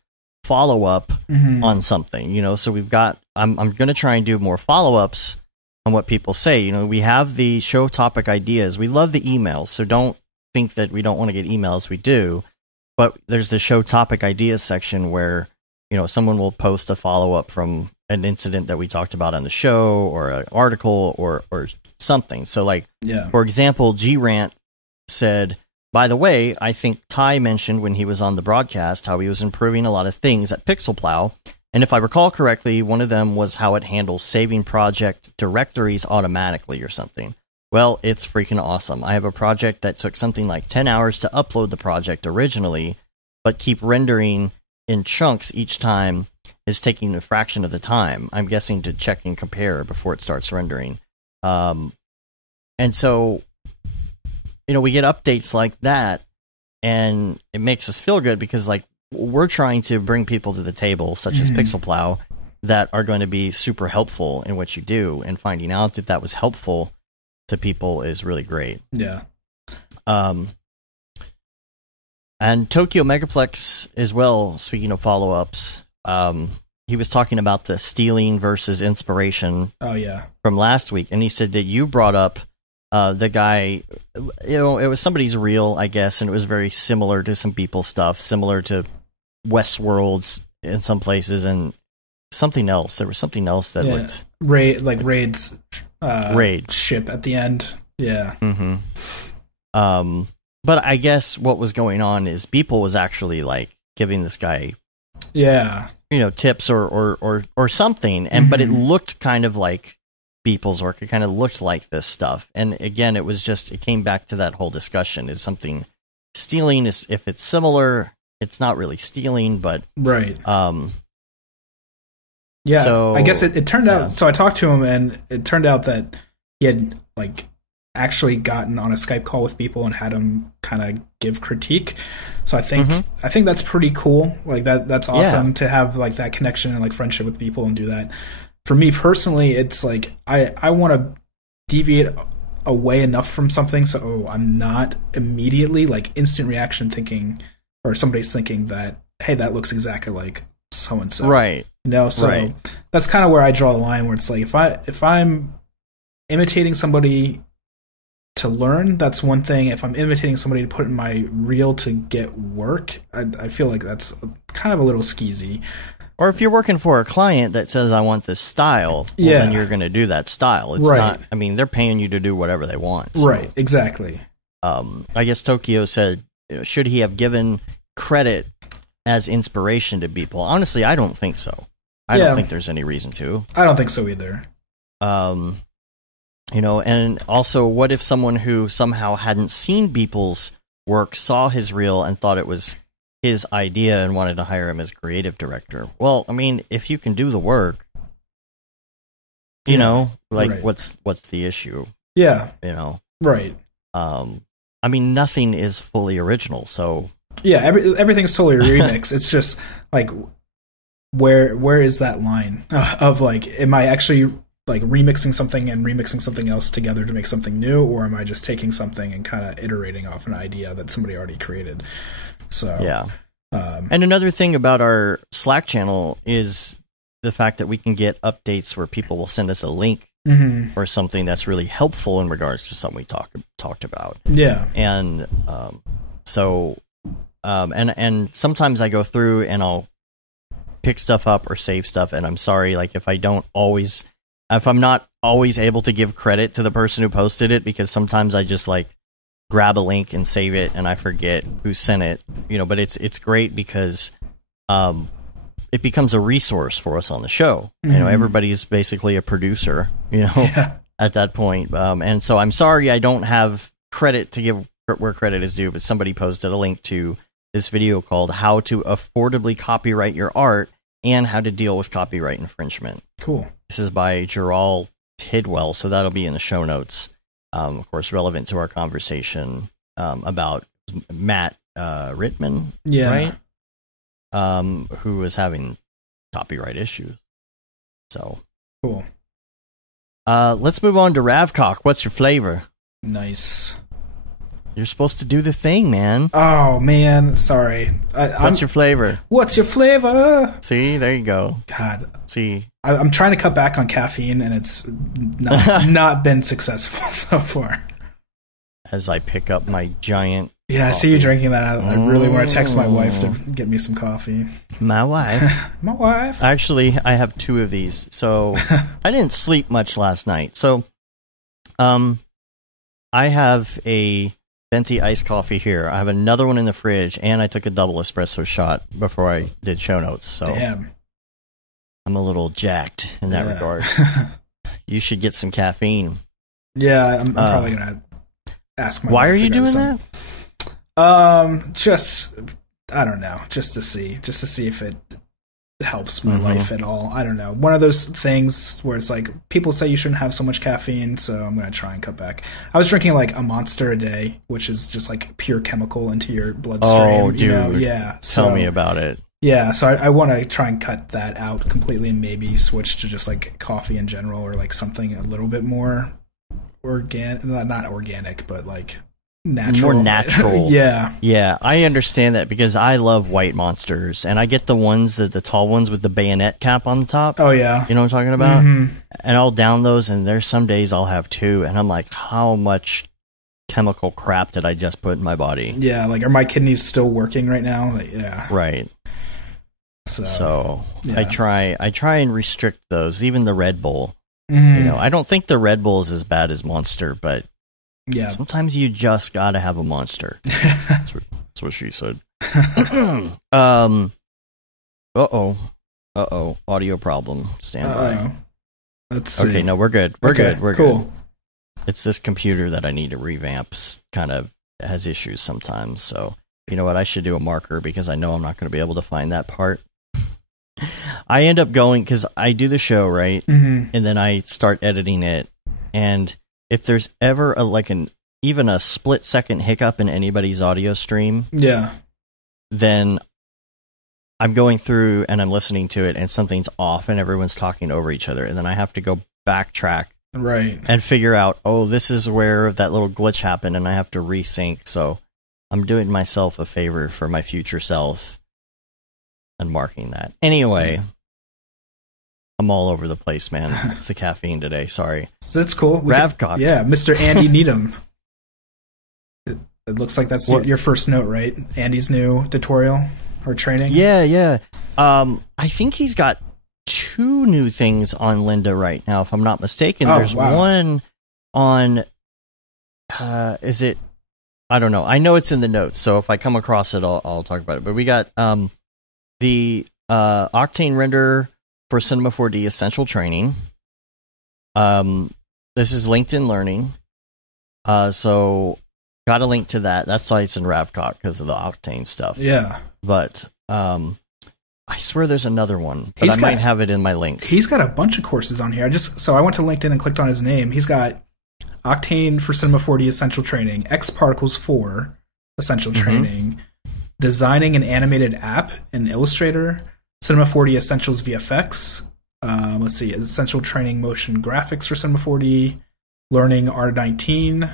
follow up on something. So we've got. I'm going to try and do more follow ups on what people say. We have the show topic ideas. We love the emails, so don't think that we don't want to get emails. We do, but there's the show topic ideas section where someone will post a follow up from an incident that we talked about on the show, or an article, or something. So for example, Grant said, by the way, I think Ty mentioned when he was on the broadcast how he was improving a lot of things at PixelPlow. And if I recall correctly, one of them was how it handles saving project directories automatically or something. Well, it's freaking awesome. I have a project that took something like 10 hours to upload the project originally, but keep rendering in chunks each time is taking a fraction of the time. I'm guessing to check and compare before it starts rendering. And so, we get updates like that, and it makes us feel good because we're trying to bring people to the table, such as PixelPlow, that are going to be super helpful in what you do, and finding out that was helpful to people is really great. Yeah. And Tokyo Megaplex as well, speaking of follow-ups, he was talking about the stealing versus inspiration from last week, and he said that you brought up the guy, it was somebody's reel, I guess, and it was very similar to some people's stuff, similar to Westworld's in some places, and something else. There was something else that looked Raid's Raid ship at the end. Yeah. But I guess what was going on is people was actually giving this guy tips or something, and but it looked kind of like Beeple's work. It kind of looked like this stuff, and again, it came back to that whole discussion: is something stealing? Is if it's similar, it's not really stealing, but right. So, I guess it turned out. So I talked to him, and it turned out that he had actually gotten on a Skype call with people and had them kind of give critique. So I think that's pretty cool. That's awesome to have that connection and friendship with people and do that. For me personally, it's I want to deviate away enough from something so I'm not immediately instant reaction thinking, or somebody's thinking that, hey, that looks exactly like so and so. Right. So that's kind of where I draw the line, where it's if I'm imitating somebody to learn, that's one thing. If I'm imitating somebody to put in my reel to get work, I feel like that's kind of a little skeezy. Or if you're working for a client that says, I want this style, well, then you're going to do that style. It's not, I mean, they're paying you to do whatever they want. So, right, exactly. I guess Tokyo said, should he have given credit as inspiration to people? Honestly, I don't think so. I don't think there's any reason to. I don't think so either. You know, and also, what if someone who somehow hadn't seen Beeple's work saw his reel and thought it was his idea and wanted to hire him as creative director? Well, I mean, if you can do the work, you know, like what's the issue? Yeah. You know? Right. I mean, nothing is fully original, so... Yeah, everything's totally a remix. It's just, like, where is that line of, like, am I actually... like remixing something and remixing something else together to make something new, or am I just taking something and kind of iterating off an idea that somebody already created? So yeah. And another thing about our Slack channel is the fact that we can get updates where people will send us a link or something that's really helpful in regards to something we talked about. Yeah. And and sometimes I go through and I'll pick stuff up or save stuff, and I'm sorry, like if I'm not always able to give credit to the person who posted it, because sometimes I just like grab a link and save it and I forget who sent it, you know, but it's great because it becomes a resource for us on the show. You know, everybody's basically a producer, you know, at that point. And so I'm sorry I don't have credit to give where credit is due, but somebody posted a link to this video called How to Affordably Copyright Your Art and How to Deal with Copyright Infringement. Cool. This is by Gerald Tidwell, so that'll be in the show notes. Of course, relevant to our conversation about Matt Rittman, right? Who is having copyright issues. So cool. Let's move on to Ravcock. What's your flavor? Nice. You're supposed to do the thing, man. Oh, man. Sorry. What's your flavor? What's your flavor? See, there you go. God. See. I'm trying to cut back on caffeine, and it's not been successful so far. As I pick up my giant coffee. I see you drinking that. I really want to text my wife to get me some coffee. My wife? My wife. Actually, I have 2 of these. So, I didn't sleep much last night. So, I have a venti iced coffee here. I have another one in the fridge, and I took a double espresso shot before I did show notes. So damn. I'm a little jacked in that regard. You should get some caffeine. Yeah, I'm probably gonna ask my wife. Why are you doing that? Just I don't know, just to see if it helps my life at all. I don't know. One of those things where it's like people say you shouldn't have so much caffeine, so I'm gonna try and cut back. I was drinking like a Monster a day, which is just like pure chemical into your bloodstream. Oh, dude! You know? Yeah. Tell me about it. Yeah, so I want to try and cut that out completely and maybe switch to just like coffee in general, or like something a little bit more organic, not organic, but like natural. More natural. Yeah. Yeah, I understand that because I love white Monsters, and I get the ones, the tall ones with the bayonet cap on the top. Oh, yeah. You know what I'm talking about? And I'll down those, and there's some days I'll have 2, and I'm like, how much chemical crap did I just put in my body? Yeah, like, are my kidneys still working right now? Like, yeah. Right. So yeah. I try and restrict those, even the Red Bull. You know, I don't think the Red Bull is as bad as Monster, but yeah, sometimes you just gotta have a Monster. That's what she said. Audio problem. Stand by. Let's see. Okay, no, we're good. We're good. Cool. It's this computer that I need to revamp. Kind of has issues sometimes. So you know what? I should do a marker because I know I'm not going to be able to find that part. I end up going because I do the show, right? And then I start editing it, and if there's ever even a split second hiccup in anybody's audio stream, then I'm going through and I'm listening to it, and something's off, and everyone's talking over each other, and then I have to go backtrack, right, and figure out, oh, this is where that little glitch happened, and I have to resync. So I'm doing myself a favor for my future self and marking that. Anyway, I'm all over the place, man. It's the caffeine today. Sorry. That's cool. Ravcock. Yeah, Mr. Andy Needham. It looks like that's your first note, right? Andy's new tutorial or training? Yeah. I think he's got 2 new things on Lynda right now, if I'm not mistaken. There's one on, is it, I don't know. I know it's in the notes, so if I come across it, I'll talk about it. But we got the Octane render for Cinema 4D Essential Training. This is LinkedIn Learning. So got a link to that. That's why it's in Ravcock, because of the Octane stuff. Yeah. But I swear there's another one, but I might have it in my links. He's got a bunch of courses on here. I went to LinkedIn and clicked on his name. He's got Octane for Cinema 4D Essential Training, X Particles 4 Essential Training, designing an animated app in Illustrator, Cinema 4D Essentials VFX, let's see, Essential Training Motion Graphics for Cinema 4D, learning R19,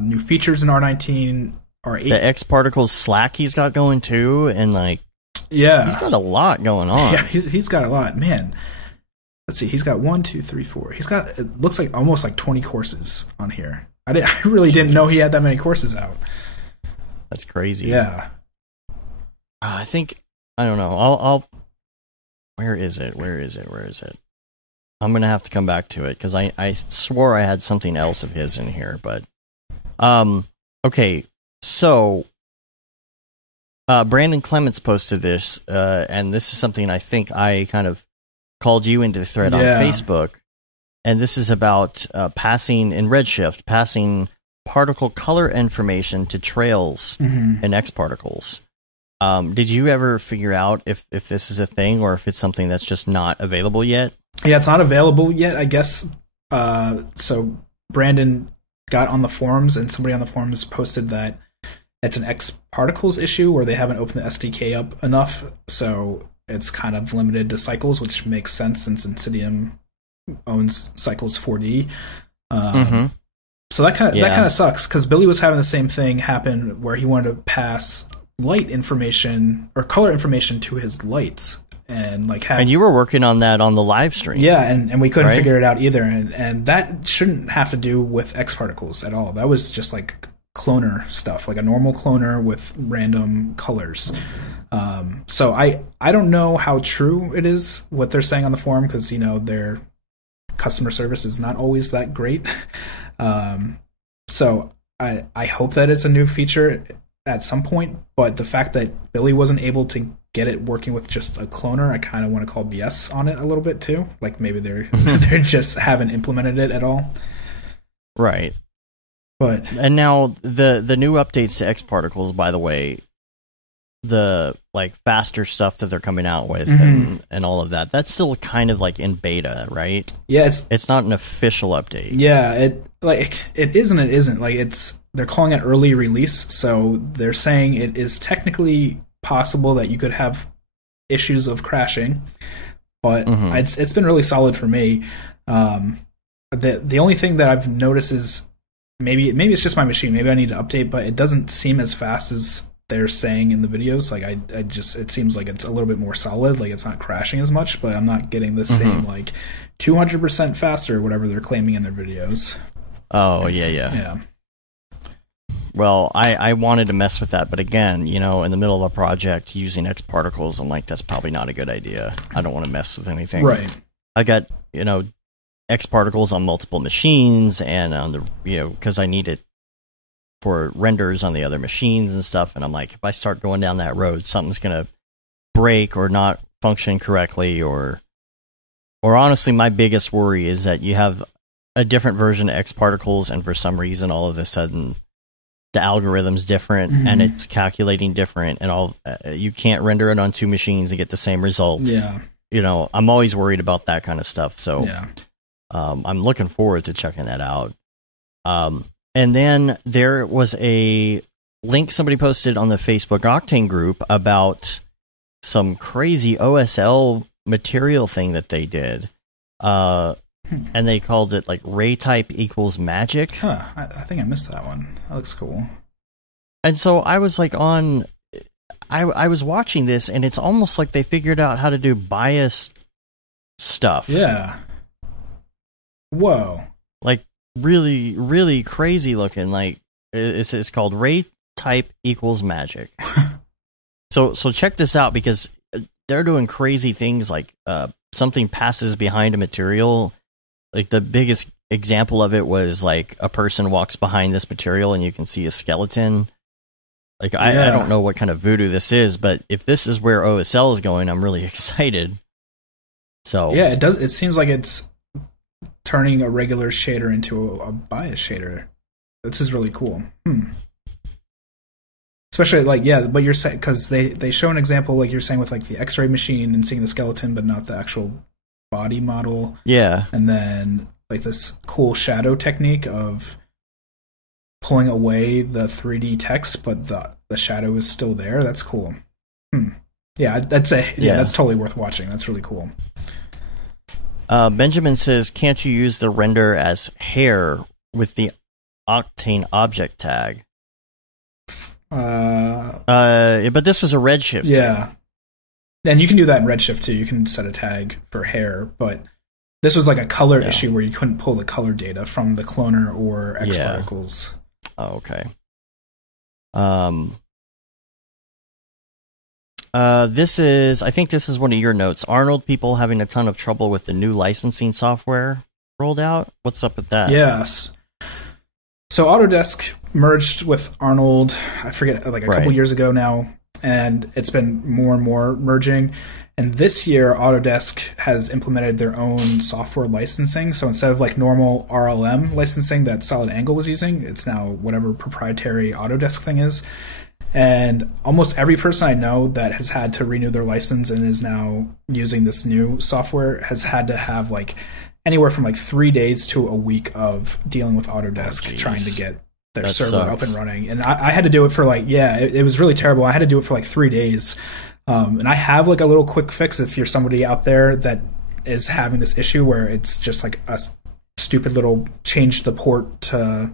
new features in R19, R8. The X Particles Slack he's got going too, and he's got a lot going on. Yeah, he's got a lot, man. Let's see, he's got 1, 2, 3, 4. He's got, it looks like almost like 20 courses on here. I really didn't know he had that many courses out. That's crazy. Yeah. I think, I don't know. I'll where is it? I'm going to have to come back to it, because I swore I had something else of his in here, but okay. So Brandon Clements posted this, and this is something I think I kind of called you into the thread on Facebook, and this is about passing in Redshift, passing particle color information to trails in X Particles. Did you ever figure out if this is a thing, or if it's something that's just not available yet? Yeah, it's not available yet, I guess. So Brandon got on the forums, and somebody on the forums posted that it's an X Particles issue where they haven't opened the SDK up enough, so it's kind of limited to Cycles, which makes sense since Insidium owns Cycles 4D. So that kind of sucks, because Billy was having the same thing happen where he wanted to pass light information or color information to his lights, and and you were working on that on the live stream. Yeah, and we couldn't figure it out either, and that shouldn't have to do with X Particles at all. That was just like cloner stuff, like a normal cloner with random colors. So I don't know how true it is what they're saying on the forum, because their customer service is not always that great. So I hope that it's a new feature at some point, but the fact that Billy wasn't able to get it working with just a cloner, I kind of want to call BS on it a little bit too. Like maybe they're just haven't implemented it at all. Right. But and now the new updates to X Particles, by the way, the faster stuff that they're coming out with and all of that, that's still kind of in beta, right? Yeah, it's not an official update. Yeah, it is and it isn't. They're calling it early release, so they're saying it is technically possible that you could have issues of crashing, but it's been really solid for me. The only thing that I've noticed is maybe it's just my machine. Maybe I need to update, but it doesn't seem as fast as they're saying in the videos. It seems like it's a little bit more solid. It's not crashing as much, but I'm not getting the same 200% faster or whatever they're claiming in their videos. Oh yeah. Well, I wanted to mess with that, but again, in the middle of a project using X Particles, I'm like, that's probably not a good idea. I don't want to mess with anything. Right. I got X Particles on multiple machines, and on the because I need it for renders on the other machines and stuff, and I'm like, if I start going down that road, something's gonna break or not function correctly, or honestly, my biggest worry is that you have a different version of X Particles, and for some reason, all of a sudden, the algorithm's different and it's calculating different, and you can't render it on 2 machines and get the same results. Yeah, I'm always worried about that kind of stuff. So, yeah. I'm looking forward to checking that out. And then there was a link somebody posted on the Facebook Octane group about some crazy OSL material thing that they did. And they called it ray type equals magic. Huh. I think I missed that one. That looks cool. And so I was I was watching this, and it's almost like they figured out how to do bias stuff. Yeah. Whoa. Really, really crazy looking. It's called ray type equals magic. So check this out, because they're doing crazy things like something passes behind a material. Like the biggest example of it was like a person walks behind this material and you can see a skeleton. Like I don't know what kind of voodoo this is, but if this is where OSL is going, I'm really excited. So yeah, it does. It seems like it's turning a regular shader into a bias shader. This is really cool. Especially like, yeah, but you're saying, because they show an example like you're saying with like the X-ray machine and seeing the skeleton, but not the actual body model. Yeah, and then like this cool shadow technique of pulling away the 3D text, but the shadow is still there. That's cool. Yeah, that's totally worth watching. That's really cool. Benjamin says, can't you use the render as hair with the Octane object tag? But this was a Redshift. Yeah. And you can do that in Redshift too. You can set a tag for hair, but this was like a color issue where you couldn't pull the color data from the cloner or X particles. Oh, okay. I think this is one of your notes. Arnold, people having a ton of trouble with the new licensing software rolled out. What's up with that? Yes. So Autodesk merged with Arnold, I forget, like a couple years ago now, and it's been more and more merging. And this year, Autodesk has implemented their own software licensing. So instead of like normal RLM licensing that Solid Angle was using, it's now whatever proprietary Autodesk thing is. And almost every person I know that has had to renew their license and is now using this new software has had to have like anywhere from like 3 days to a week of dealing with Autodesk trying to get their server up and running. And I had to do it for like, it was really terrible. I had to do it for like 3 days. And I have like a little quick fix if you're somebody out there that is having this issue where it's just like a stupid little change the port to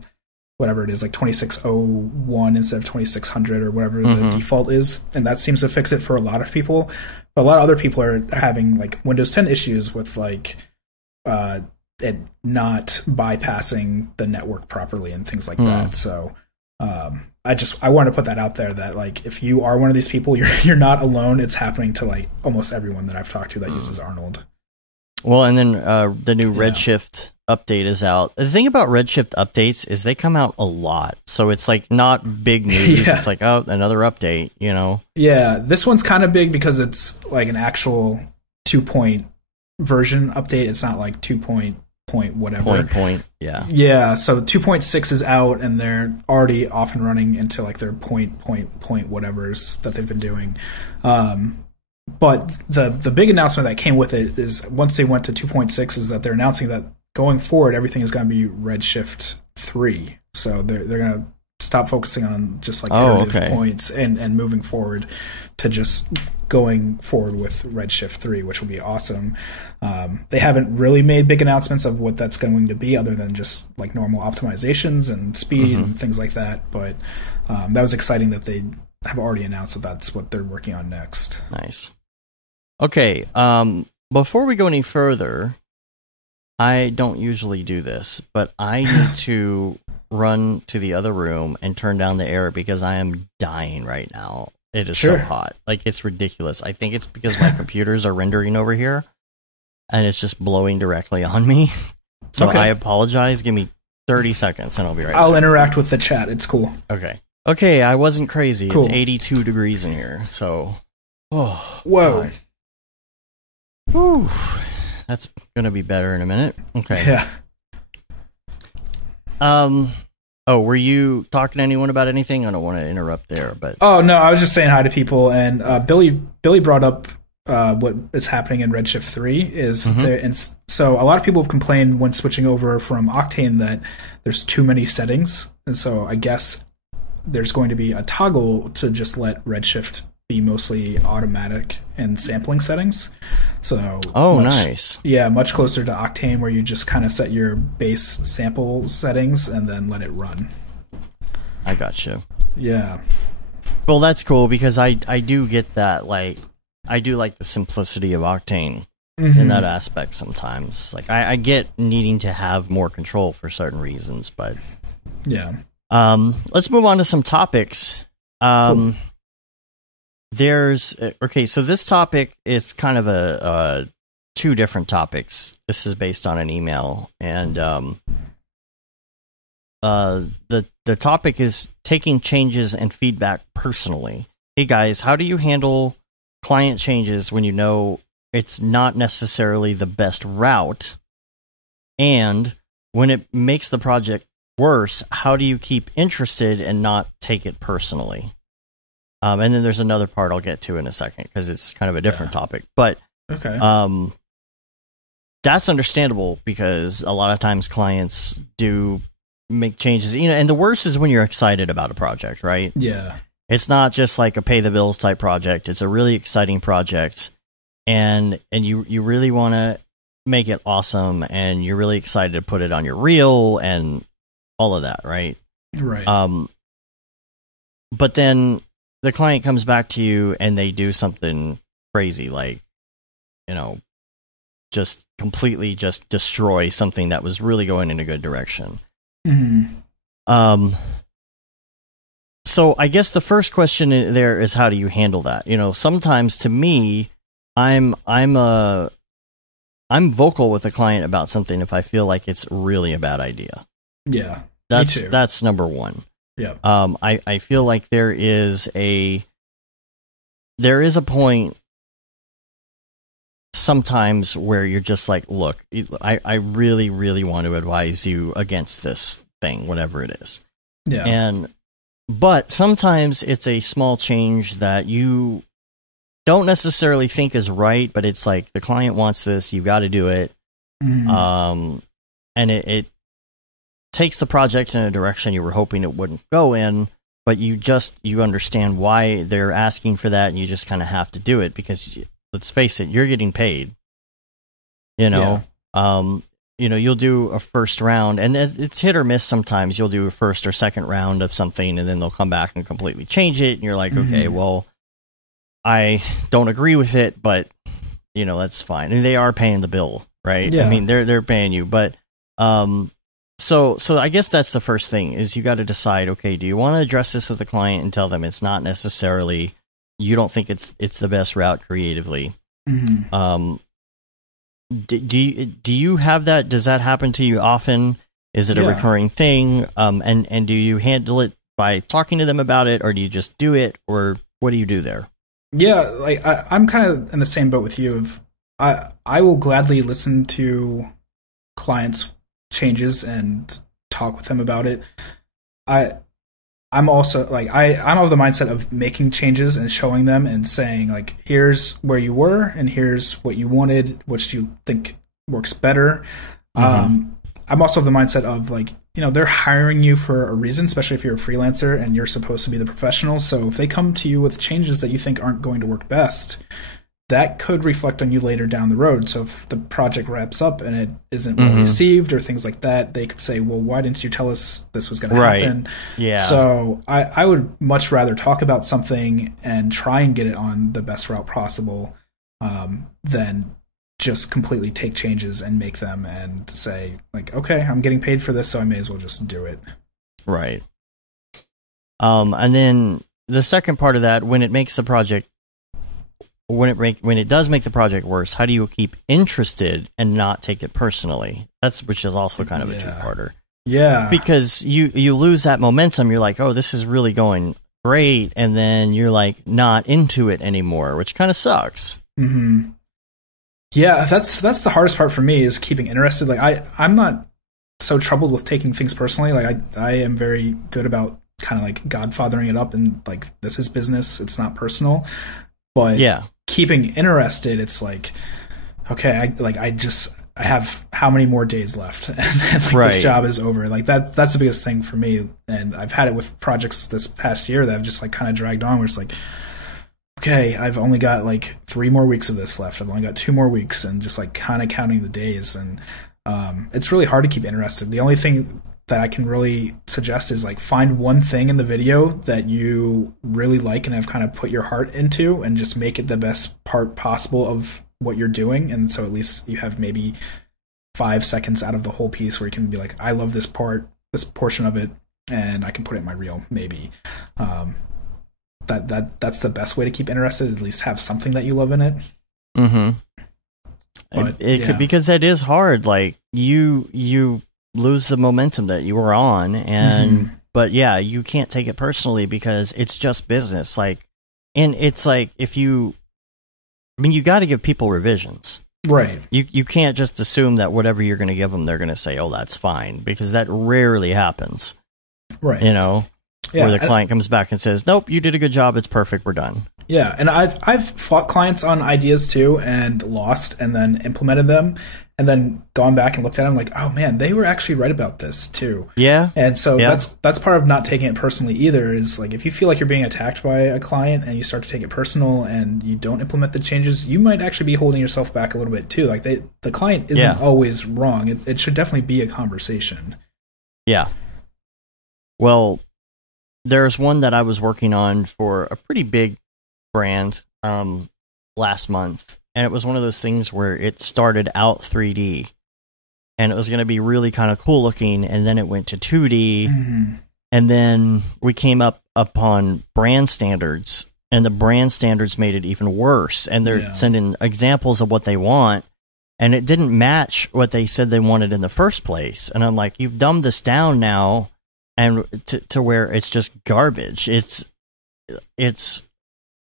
whatever it is, like 2601 instead of 2600 or whatever the default is. And that seems to fix it for a lot of people. But a lot of other people are having like Windows 10 issues with like it not bypassing the network properly and things like that. So I wanted to put that out there that like if you are one of these people, you're not alone. It's happening to like almost everyone that I've talked to that uses Arnold. Well, and then the new Redshift update is out. The thing about Redshift updates is they come out a lot, so it's like not big news. It's like, oh, another update, you know? Yeah, this one's kind of big because it's like an actual 2-point version update. It's not like 2-point whatever. Yeah, so 2.6 is out, and they're already off and running into like their point whatevers that they've been doing. But the big announcement that came with it is once they went to 2.6 is that they're announcing that going forward everything is going to be Redshift 3. So they're going to stop focusing on just like iterative points and moving forward to just going forward with Redshift 3, which will be awesome. They haven't really made big announcements of what that's going to be other than just like normal optimizations and speed and things like that. But that was exciting that they have already announced that that's what they're working on next. Nice. Okay, before we go any further, I don't usually do this, but I need to run to the other room and turn down the air because I am dying right now. It is so hot. Like, it's ridiculous. I think it's because my computers are rendering over here, and it's just blowing directly on me. So I apologize. Give me 30 seconds, and I'll be right back. I'll interact with the chat. It's cool. Okay, I wasn't crazy. Cool. It's 82 degrees in here, so... Oh, whoa. God. Whew. That's gonna be better in a minute. Okay. Yeah. Oh, were you talking to anyone about anything? I don't want to interrupt there, but oh no, I was just saying hi to people, and Billy brought up what is happening in Redshift 3 is and so a lot of people have complained when switching over from Octane that there's too many settings, and so I guess there's going to be a toggle to just let Redshift be mostly automatic and sampling settings. So nice. Yeah, much closer to Octane where you just kind of set your base sample settings and then let it run. I got you. Yeah. Well, that's cool because I do get that. Like, I do like the simplicity of Octane in that aspect sometimes. Like, I get needing to have more control for certain reasons, but yeah. Let's move on to some topics. Cool. So this topic is kind of a two different topics. This is based on an email, and the topic is taking changes and feedback personally. Hey guys, how do you handle client changes when you know it's not necessarily the best route? And when it makes the project worse, how do you keep interested and not take it personally? And then there's another part I'll get to in a second because it's kind of a different topic. But Okay. That's understandable because a lot of times clients do make changes. And the worst is when you're excited about a project, right? Yeah. It's not just like a pay the bills type project. It's a really exciting project, and you really want to make it awesome, and you're really excited to put it on your reel and all of that, right? Right. But then the client comes back to you and they do something crazy, like, just completely just destroy something that was really going in a good direction. Mm-hmm. So I guess the first question there is, how do you handle that? Sometimes to me, I'm vocal with a client about something if I feel like it's really a bad idea. Yeah. That's number one. Yeah. I feel like there is a point sometimes where you're just like, look, I really, really want to advise you against this thing, whatever it is. Yeah. But sometimes it's a small change that you don't necessarily think is right, but it's like the client wants this, you've got to do it. Mm-hmm. And it takes the project in a direction you were hoping it wouldn't go in, but you understand why they're asking for that, and you just kind of have to do it because, let's face it, you're getting paid. Yeah. You'll do a first round, and it's hit or miss sometimes. You'll do a first or second round of something, and then they'll come back and completely change it, and you're like, okay, well, I don't agree with it, but, that's fine. I mean, they are paying the bill, right? Yeah. I mean, they're paying you, but so I guess that's the first thing, is you got to decide, okay, do you want to address this with the client and tell them it's not necessarily, you don't think it's the best route creatively? Mm-hmm. Do you have that? Does that happen to you often? Is it a recurring thing? And do you handle it by talking to them about it, or do you just do it, or what do you do there? Yeah, like I'm kind of in the same boat with you. I will gladly listen to clients' changes and talk with them about it. I'm also like I'm of the mindset of making changes and showing them and saying, like, here's where you were and here's what you wanted, which you think works better. I'm also of the mindset of, like, they're hiring you for a reason, especially if you're a freelancer and you're supposed to be the professional. So if they come to you with changes that you think aren't going to work best, that could reflect on you later down the road. So if the project wraps up and it isn't well received or things like that, they could say, well, why didn't you tell us this was going to happen? Yeah. So I would much rather talk about something and try and get it on the best route possible than just completely take changes and make them and say, like, okay, I'm getting paid for this, so I may as well just do it. Right. And then the second part of that, when it makes the project, when it does make the project worse, how do you keep interested and not take it personally? Which is also kind of a two-parter. Yeah. Because you lose that momentum. You're like, oh, this is really going great, and then you're like not into it anymore, which kind of sucks. Mm-hmm. Yeah, that's the hardest part for me, is keeping interested. Like I'm not so troubled with taking things personally. Like I am very good about kind of like godfathering it up and, like, this is business, it's not personal. But keeping interested, it's like, okay, I have how many more days left, and then, like, this job is over. Like that's the biggest thing for me. And I've had it with projects this past year that I've just, like, kind of dragged on, where it's like, okay, I've only got like 3 more weeks of this left. I've only got 2 more weeks, and just, like, kind of counting the days. And it's really hard to keep interested. The only thing that I can really suggest is, like, find one thing in the video that you really like and have kind of put your heart into, and just make it the best part possible of what you're doing. And so at least you have maybe 5 seconds out of the whole piece where you can be like, I love this part, this portion of it. and I can put it in my reel, maybe. That's the best way to keep interested, at least have something that you love in it. Mm-hmm. But it could, because that is hard. Like you lose the momentum that you were on, and but yeah, you can't take it personally because it's just business. Like, and it's like you got to give people revisions. Right. You can't just assume that whatever you're going to give them, they're going to say, "Oh, that's fine," because that rarely happens. Right. You know, where the client comes back and says, "Nope, you did a good job. It's perfect. We're done." Yeah, and I've fought clients on ideas too, and lost, and then implemented them, and then gone back and looked at them like, oh man, they were actually right about this too. Yeah. And so that's part of not taking it personally either. Is like, if you feel like you're being attacked by a client and you start to take it personal and you don't implement the changes, you might actually be holding yourself back a little bit too. Like the client isn't always wrong. It should definitely be a conversation. Yeah. Well, there's one that I was working on for a pretty big brand last month, and it was one of those things where it started out 3D and it was going to be really kind of cool looking, and then it went to 2D, and then we came up upon brand standards, and the brand standards made it even worse, and they're sending examples of what they want, and it didn't match what they said they wanted in the first place. And I'm like, you've dumbed this down now, and to where it's just garbage. It's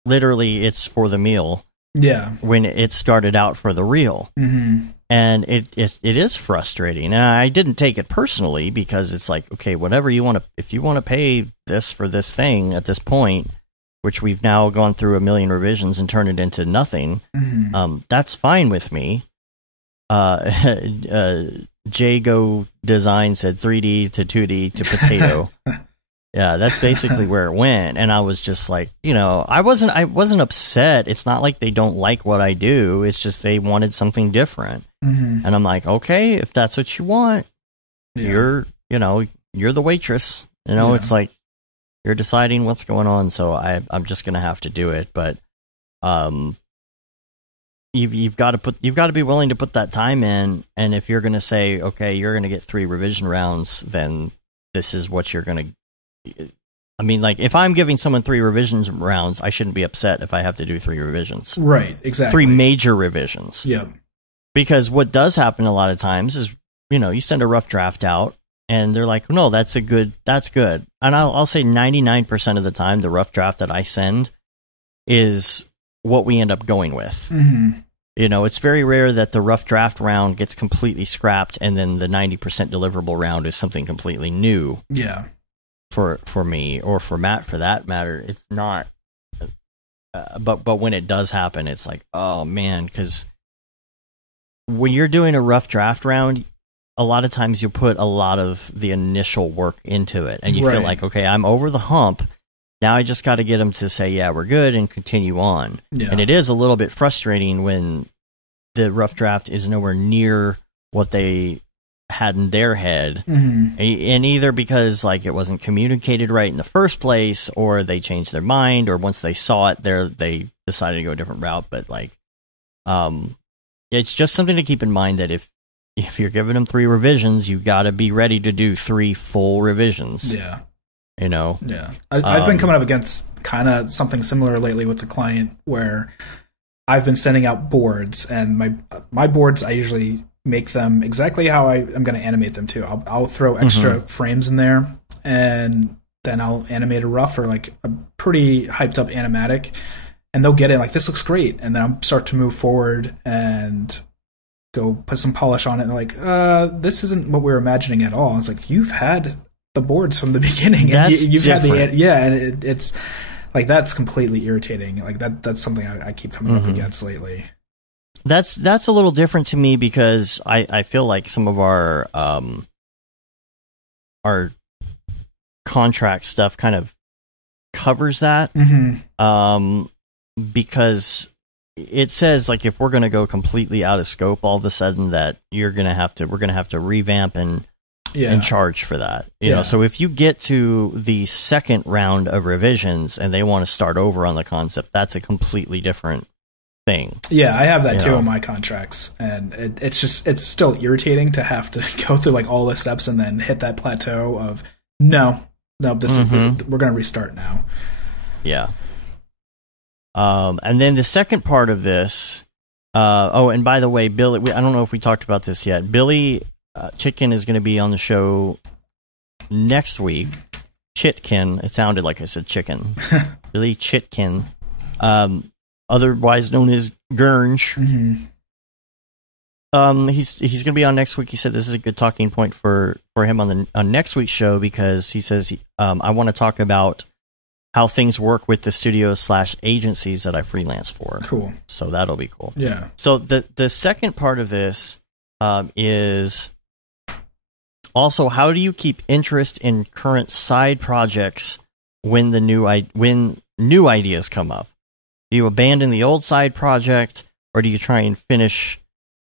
literally, it's for the meal. Yeah. When it started out for the real. And it is frustrating. And I didn't take it personally, because it's like, okay, whatever you want to, if you want to pay this for this thing at this point, which we've now gone through 1 million revisions and turned it into nothing, that's fine with me. Jago Design said 3D to 2D to potato. Yeah, that's basically where it went. And I was just like, I wasn't upset. It's not like they don't like what I do. It's just they wanted something different. And I'm like, okay, if that's what you want, you're the waitress. It's like you're deciding what's going on. So I'm just going to have to do it. But you've got to be willing to put that time in. And if you're going to say, okay, you're going to get 3 revision rounds, then this is what you're going to. I mean, like, if I'm giving someone 3 revisions rounds, I shouldn't be upset if I have to do 3 revisions. Right, exactly. 3 major revisions. Yep. Because what does happen a lot of times is, you send a rough draft out, and they're like, no, that's good. And I'll say 99% of the time, the rough draft that I send is what we end up going with. It's very rare that the rough draft round gets completely scrapped, and then the 90% deliverable round is something completely new. Yeah. For me, or for Matt for that matter. It's not, but when it does happen, it's like, oh man, because when you're doing a rough draft round, a lot of times you put a lot of the initial work into it, and you feel like, okay, I'm over the hump, now I just got to get them to say, yeah, we're good, and continue on. And it is a little bit frustrating when the rough draft is nowhere near what they had in their head, and either because like it wasn't communicated right in the first place, or they changed their mind, or once they saw it there, they decided to go a different route. But like, it's just something to keep in mind, that if you're giving them 3 revisions, you got to be ready to do 3 full revisions. Yeah. I've been coming up against kind of something similar lately with the client, where I've been sending out boards, and my boards, I usually make them exactly how I'm going to animate them too. I'll throw extra frames in there, and then I'll animate a rough or like a pretty hyped up animatic, and they'll get it like, this looks great, and then I'll start to move forward and go put some polish on it, and they're like, this isn't what we were imagining at all. And it's like, you've had the boards from the beginning, and you've different. Had and it's like, that's completely irritating. Like that's something I keep coming up against lately. That's a little different to me, because I feel like some of our contract stuff kind of covers that, because it says, like, if we're going to go completely out of scope all of a sudden, that we're going to have to revamp and charge for that. You know, so if you get to the second round of revisions and they want to start over on the concept, that's a completely different thing. Yeah, I have that too in my contracts, and it's still irritating to have to go through like all the steps and then hit that plateau of, no, no, this is we're going to restart now. Yeah. And then the second part of this. And by the way, Billy, I don't know if we talked about this yet. Billy Chitkin is going to be on the show next week. Chitkin. It sounded like I said chicken. Billy Chitkin, otherwise known as Gurnge. He's going to be on next week. He said this is a good talking point for him on next week's show, because he says I want to talk about how things work with the studios / agencies that I freelance for. Cool. So that'll be cool. Yeah. So the second part of this is also, how do you keep interest in current side projects when new ideas come up? Do you abandon the old side project, or do you try and finish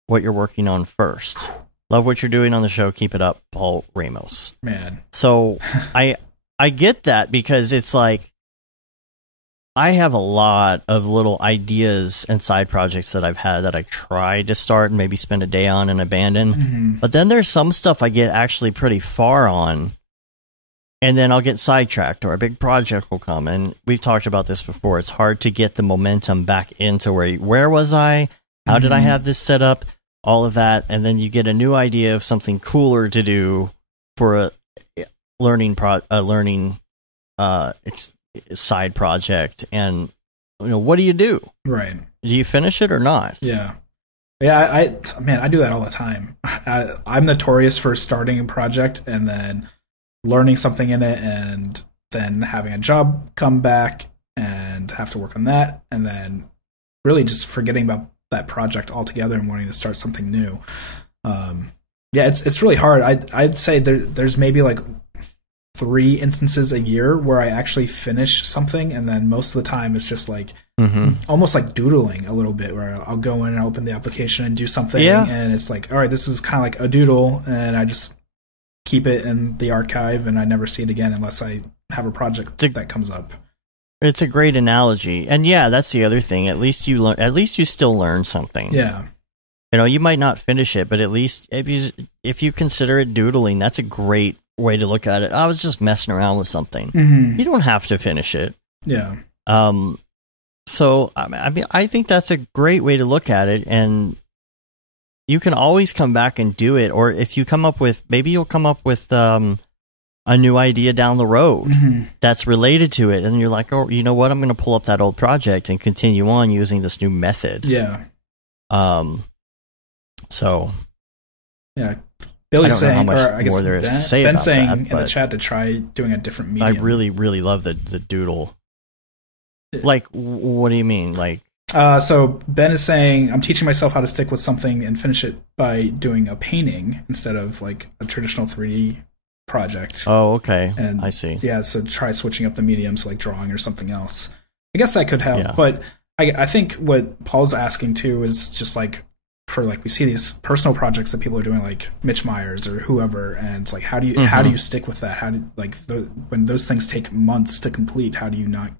what you're working on first? Love what you're doing on the show. Keep it up, Paul Ramos. Man. So I get that, because it's like, I have a lot of little ideas and side projects that I've had that I tried to start and maybe spend a day on and abandon. But then there's some stuff I get actually pretty far on, and then I'll get sidetracked, or a big project will come. And we've talked about this before. It's hard to get the momentum back into where was I? How did I have this set up? All of that. And then you get a new idea of something cooler to do for a learning side project. And, what do you do? Right. Do you finish it or not? Yeah. Yeah, I do that all the time. I'm notorious for starting a project and then learning something in it, and then having a job come back and have to work on that, and then really just forgetting about that project altogether and wanting to start something new. Yeah, it's really hard. I'd say there's maybe like 3 instances a year where I actually finish something, and then most of the time it's just like almost like doodling a little bit, where I'll go in and open the application and do something, and it's like, all right, this is kind of like a doodle, and I just keep it in the archive, and I never see it again unless I have a project that comes up. It's a great analogy, and yeah, that's the other thing. At least you learn. At least you still learn something. Yeah, you might not finish it, but at least if you consider it doodling, that's a great way to look at it. I was just messing around with something. You don't have to finish it. Yeah. So I mean, I think that's a great way to look at it, and you can always come back and do it. Or if you come up with, maybe you'll come up with a new idea down the road that's related to it, and you're like, oh, you know what? I'm going to pull up that old project and continue on using this new method. Yeah. So. Yeah. Billy's saying, how much or I guess more there is to say Ben's about saying that, in the chat to try doing a different medium. I really, really love the doodle. Like, what do you mean? Like, so Ben is saying, I'm teaching myself how to stick with something and finish it by doing a painting instead of like a traditional 3D project. Oh, okay. And I see. Yeah, so try switching up the mediums, like drawing or something else. I guess that could help, but I think what Paul's asking too is just like, for like, we see these personal projects that people are doing, like Mitch Myers or whoever, and it's like, how do you stick with that? How do when those things take months to complete, how do you not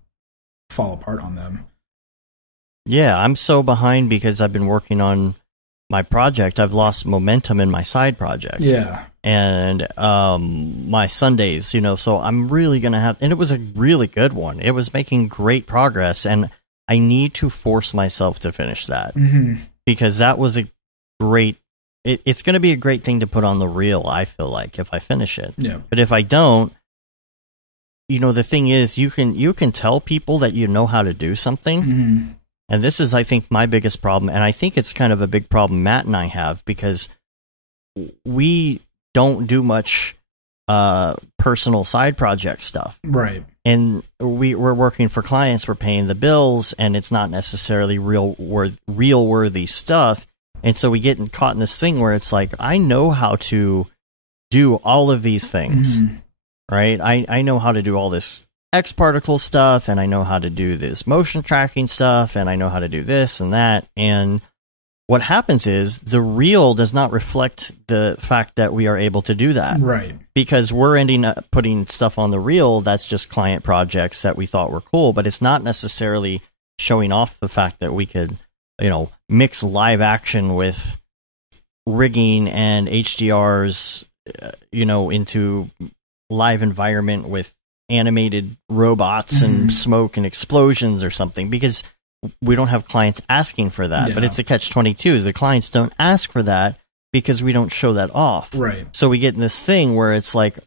fall apart on them? Yeah, I'm so behind because I've been working on my project. I've lost momentum in my side project. Yeah. And my Sundays, so I'm really going to have, and it was a really good one. It was making great progress, and I need to force myself to finish that. Because that was a great, it's going to be a great thing to put on the reel, I feel like, if I finish it. Yeah. But if I don't, the thing is, you can tell people that you know how to do something. And this is, I think, my biggest problem. And I think it's kind of a big problem Matt and I have, because we don't do much personal side project stuff. Right. And we're working for clients, we're paying the bills, and it's not necessarily real worthy stuff. And so we get caught in this thing where it's like, I know how to do all of these things, right? I know how to do all this X particle stuff, and I know how to do this motion tracking stuff, and I know how to do this and that. And what happens is the reel does not reflect the fact that we are able to do that. Right. Because we're ending up putting stuff on the reel that's just client projects that we thought were cool, but it's not necessarily showing off the fact that we could, mix live action with rigging and HDRs, into live environment with animated robots and smoke and explosions or something, because we don't have clients asking for that. Yeah. But it's a catch-22. The clients don't ask for that because we don't show that off. Right. So we get in this thing where it's like,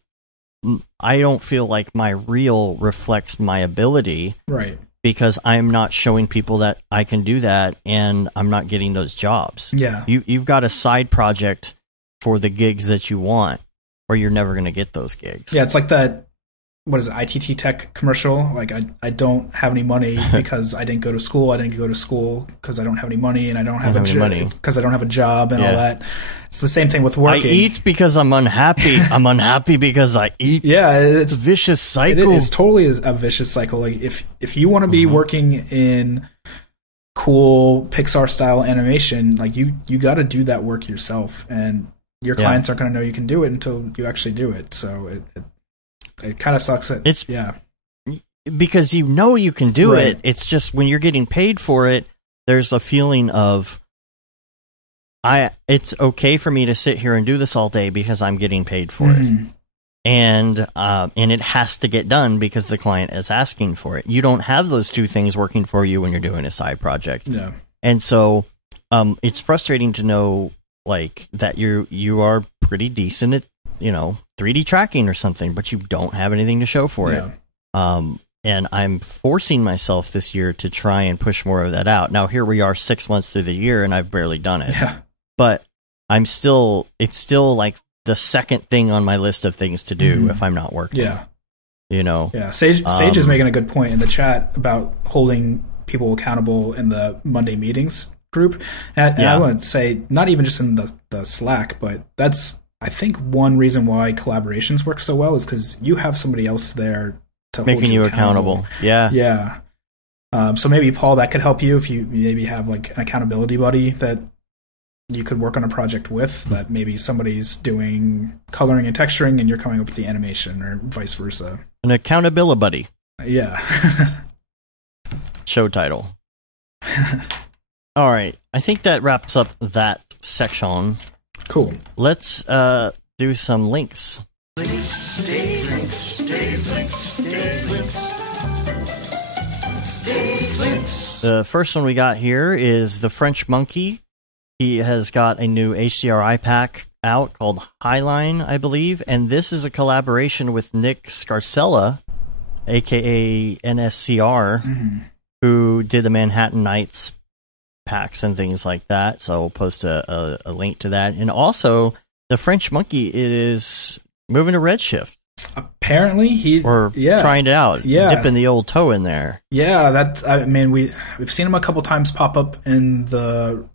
I don't feel like my reel reflects my ability. Right. Because I'm not showing people that I can do that, and I'm not getting those jobs. Yeah. You've got a side project for the gigs that you want, or you're never going to get those gigs. Yeah, it's like that, what is it, ITT Tech commercial? Like, I don't have any money because I didn't go to school. I didn't go to school because I don't have any money, and I don't have because I don't have a job and all that. It's the same thing with working. I eat because I'm unhappy. I'm unhappy because I eat. Yeah, it's a vicious cycle. It's totally a vicious cycle. Like, if you want to be working in cool Pixar style animation, like you got to do that work yourself, and your clients aren't going to know you can do it until you actually do it. So it kind of sucks. Because you can do it. It's just when you're getting paid for it, there's a feeling of it's okay for me to sit here and do this all day because I'm getting paid for it. And it has to get done because the client is asking for it. You don't have those two things working for you when you're doing a side project. Yeah. And so it's frustrating to know like that you are pretty decent at 3D tracking or something, but you don't have anything to show for it. And I'm forcing myself this year to try and push more of that out. Now, here we are 6 months through the year, and I've barely done it. Yeah. But it's still like the second thing on my list of things to do if I'm not working. Yeah. Yeah. Sage is making a good point in the chat about holding people accountable in the Monday meetings group. And I want to say, not even just in the Slack, but that's, I think, one reason why collaborations work so well is because you have somebody else there to making hold you accountable. Yeah. Yeah. So maybe, Paul, that could help you if you maybe have like an accountability buddy that you could work on a project with, that maybe somebody's doing coloring and texturing and you're coming up with the animation, or vice versa. An Accountabilibuddy. Yeah. Show title. All right. I think that wraps up that section. Cool. Let's do some links. The first one we got here is the French Monkey. He has got a new HDRI pack out called Highline, I believe, and this is a collaboration with Nick Scarcella, aka NSCR, who did the Manhattan Nights packs and things like that. So we'll post a link to that. And also, the French Monkey is moving to Redshift. Apparently, trying it out, dipping the old toe in there. Yeah, we've seen him a couple times pop up in the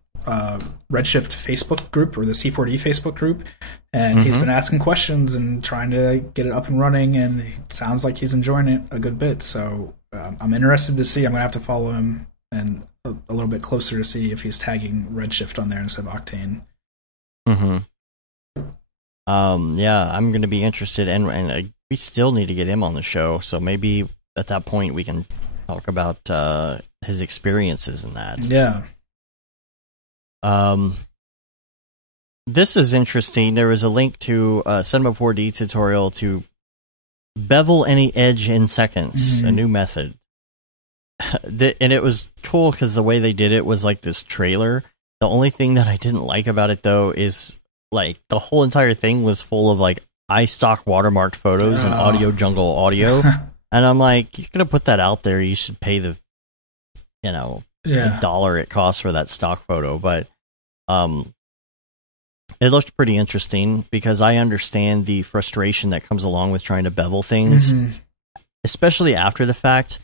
Redshift Facebook group, or the C4D Facebook group, and he's been asking questions and trying to get it up and running, and it sounds like he's enjoying it a good bit. So I'm interested to see. I'm gonna have to follow him and a little bit closer to see if he's tagging Redshift on there instead of Octane. Yeah, I'm going to be interested, and we still need to get him on the show, so maybe at that point we can talk about his experiences in that. Yeah. This is interesting. There was a link to Cinema 4D tutorial to bevel any edge in seconds, a new method. And it was cool because the way they did it was like this trailer. The only thing that I didn't like about it, though, is like the whole entire thing was full of like iStock watermarked photos and Audio Jungle audio. And I'm like, you're going to put that out there, you should pay the, $1 it costs for that stock photo. But it looked pretty interesting because I understand the frustration that comes along with trying to bevel things, especially after the fact.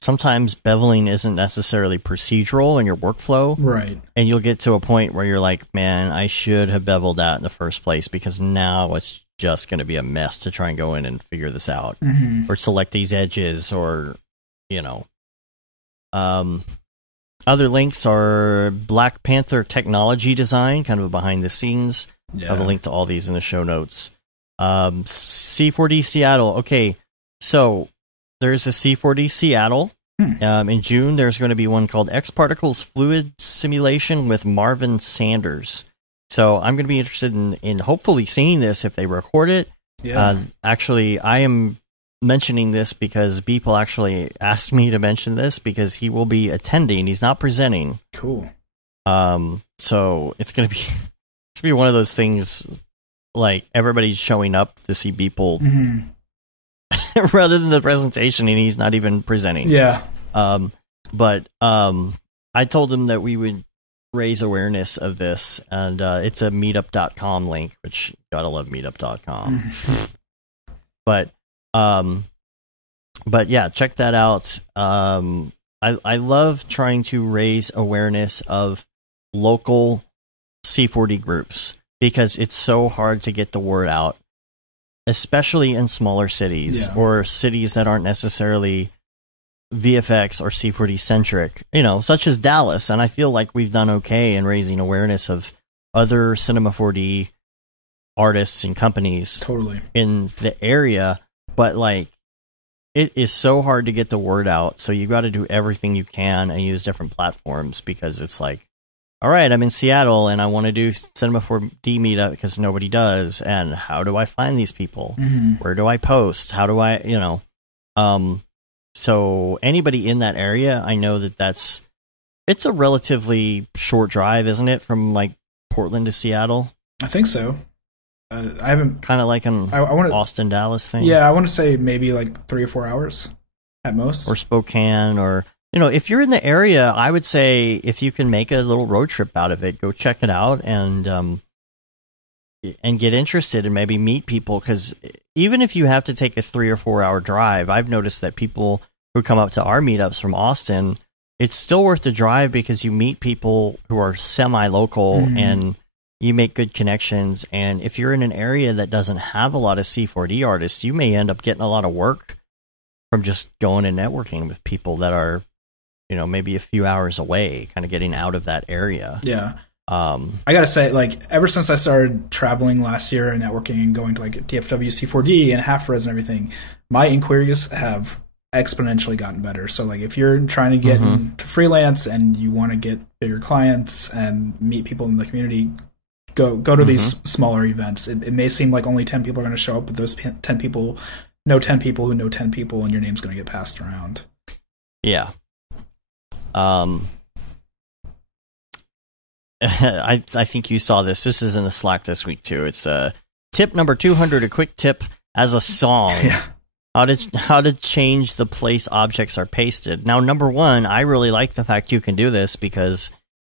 Sometimes beveling isn't necessarily procedural in your workflow. Right. And you'll get to a point where you're like, man, I should have beveled that in the first place, because now it's just going to be a mess to try and go in and figure this out or select these edges, or, other links are Black Panther technology design, kind of a behind the scenes. I have a link to all these in the show notes. C4D Seattle. Okay. So, there's a C4D Seattle. In June, there's going to be one called X Particles Fluid Simulation with Marvin Sanders. So I'm going to be interested in hopefully seeing this if they record it. Yeah. Actually, I am mentioning this because people actually asked me to mention this because he will be attending. He's not presenting. Cool. So it's gonna be one of those things like everybody's showing up to see people rather than the presentation, and he's not even presenting. Yeah. But I told him that we would raise awareness of this, and it's a meetup.com link, which gotta love meetup.com. But yeah, check that out. I love trying to raise awareness of local C4D groups because it's so hard to get the word out, especially in smaller cities or cities that aren't necessarily VFX or C4D centric, such as Dallas. And I feel like we've done okay in raising awareness of other Cinema 4D artists and companies in the area. But like, it is so hard to get the word out. So you got to do everything you can and use different platforms because it's like, all right, I'm in Seattle and I want to do Cinema 4D meetup because nobody does. And how do I find these people? Where do I post? How do I, so anybody in that area, I know it's a relatively short drive, isn't it? From like Portland to Seattle. I think so. I haven't kind of like an Austin, Dallas thing. Yeah, I want to say maybe like 3 or 4 hours at most. Or Spokane, or if you're in the area, I would say if you can make a little road trip out of it, go check it out and get interested and maybe meet people. Because even if you have to take a 3 or 4 hour drive, I've noticed that people who come up to our meetups from Austin, it's still worth the drive because you meet people who are semi-local and you make good connections. And if you're in an area that doesn't have a lot of C4D artists, you may end up getting a lot of work from just going and networking with people that are, maybe a few hours away, kind of getting out of that area. Yeah. I gotta say, like, ever since I started traveling last year and networking and going to like DFW C4D and half res and everything, my inquiries have exponentially gotten better. So like if you're trying to get into freelance and you want to get bigger clients and meet people in the community, go to these smaller events. It may seem like only 10 people are going to show up, but those 10 people know 10 people who know 10 people, and your name's going to get passed around. Yeah. I think you saw this. This is in the Slack this week too. It's tip number 200, a quick tip as a song. Yeah. How to change the place objects are pasted. Now, number one, I really like the fact you can do this because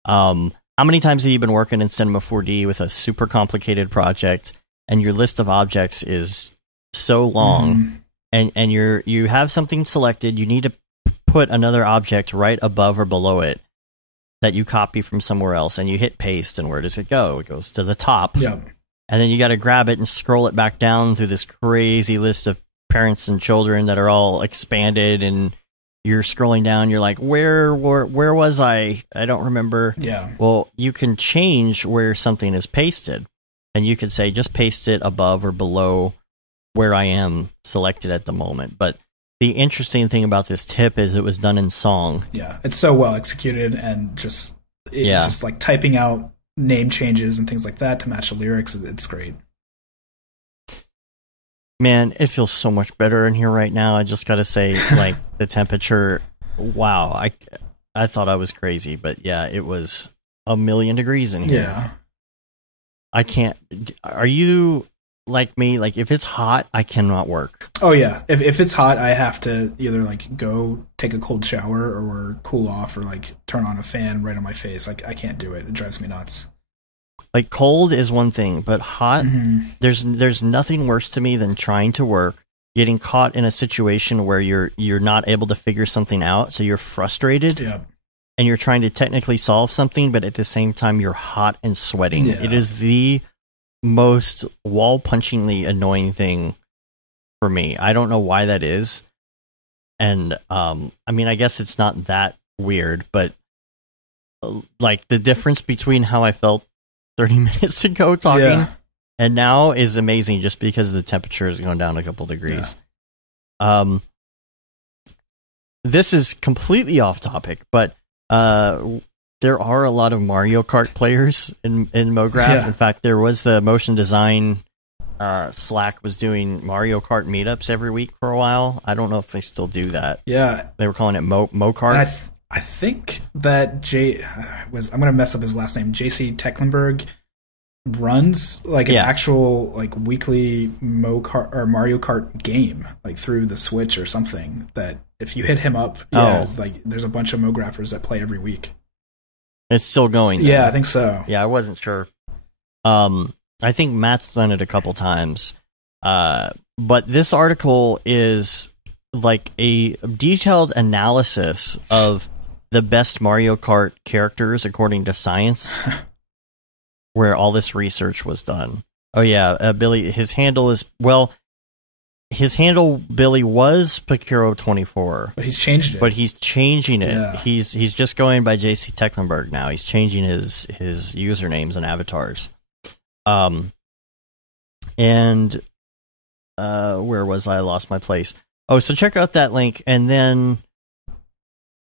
how many times have you been working in Cinema 4D with a super complicated project and your list of objects is so long and you have something selected, you need to put another object right above or below it that you copy from somewhere else, and you hit paste, and where does it go? It goes to the top. Yeah. And then you got to grab it and scroll it back down through this crazy list of parents and children that are all expanded, and you're scrolling down, you're like, where was I don't remember. Yeah. Well, you can change where something is pasted, and you could say just paste it above or below where I am selected at the moment. But the interesting thing about this tip is it was done in song. Yeah, it's so well executed, and just like typing out name changes and things like that to match the lyrics. It's great. Man, it feels so much better in here right now. I just got to say, like, the temperature, wow, I thought I was crazy, but yeah, it was 1,000,000 degrees in here. Yeah. I can't, are you like me? Like, if it's hot, I cannot work. Oh, yeah. If it's hot, I have to either, like, go take a cold shower or cool off or, like, turn on a fan right on my face. Like, I can't do it. It drives me nuts. Like, cold is one thing, but hot, there's nothing worse to me than trying to work, getting caught in a situation where you're not able to figure something out, so you're frustrated, and you're trying to technically solve something, but at the same time, you're hot and sweating. Yeah. It is the most wall-punchingly annoying thing for me. I don't know why that is, and, I mean, I guess it's not that weird, but, like, the difference between how I felt 30 minutes ago talking and now is amazing just because the temperature is going down a couple degrees. This is completely off topic, but there are a lot of Mario Kart players in Brograph. In fact, there was the motion design Slack was doing Mario Kart meetups every week for a while. I don't know if they still do that. Yeah. They were calling it Mo-Kart. I think that I'm going to mess up his last name, JC Tecklenburg, runs like an actual like weekly Mario Kart game like through the Switch or something, that if you hit him up, like there's a bunch of Mographers that play every week. It's still going though. Yeah, I think so. Yeah, I wasn't sure. I think Matt's done it a couple times. But this article is like a detailed analysis of the best Mario Kart characters according to science, where all this research was done. Oh yeah, Billy, his handle, Billy, was Pacuro24. But he's changed it. But he's changing it. Yeah. He's just going by JC Tecklenburg now. He's changing his usernames and avatars. And where was I? Lost my place. Oh, so check out that link, and then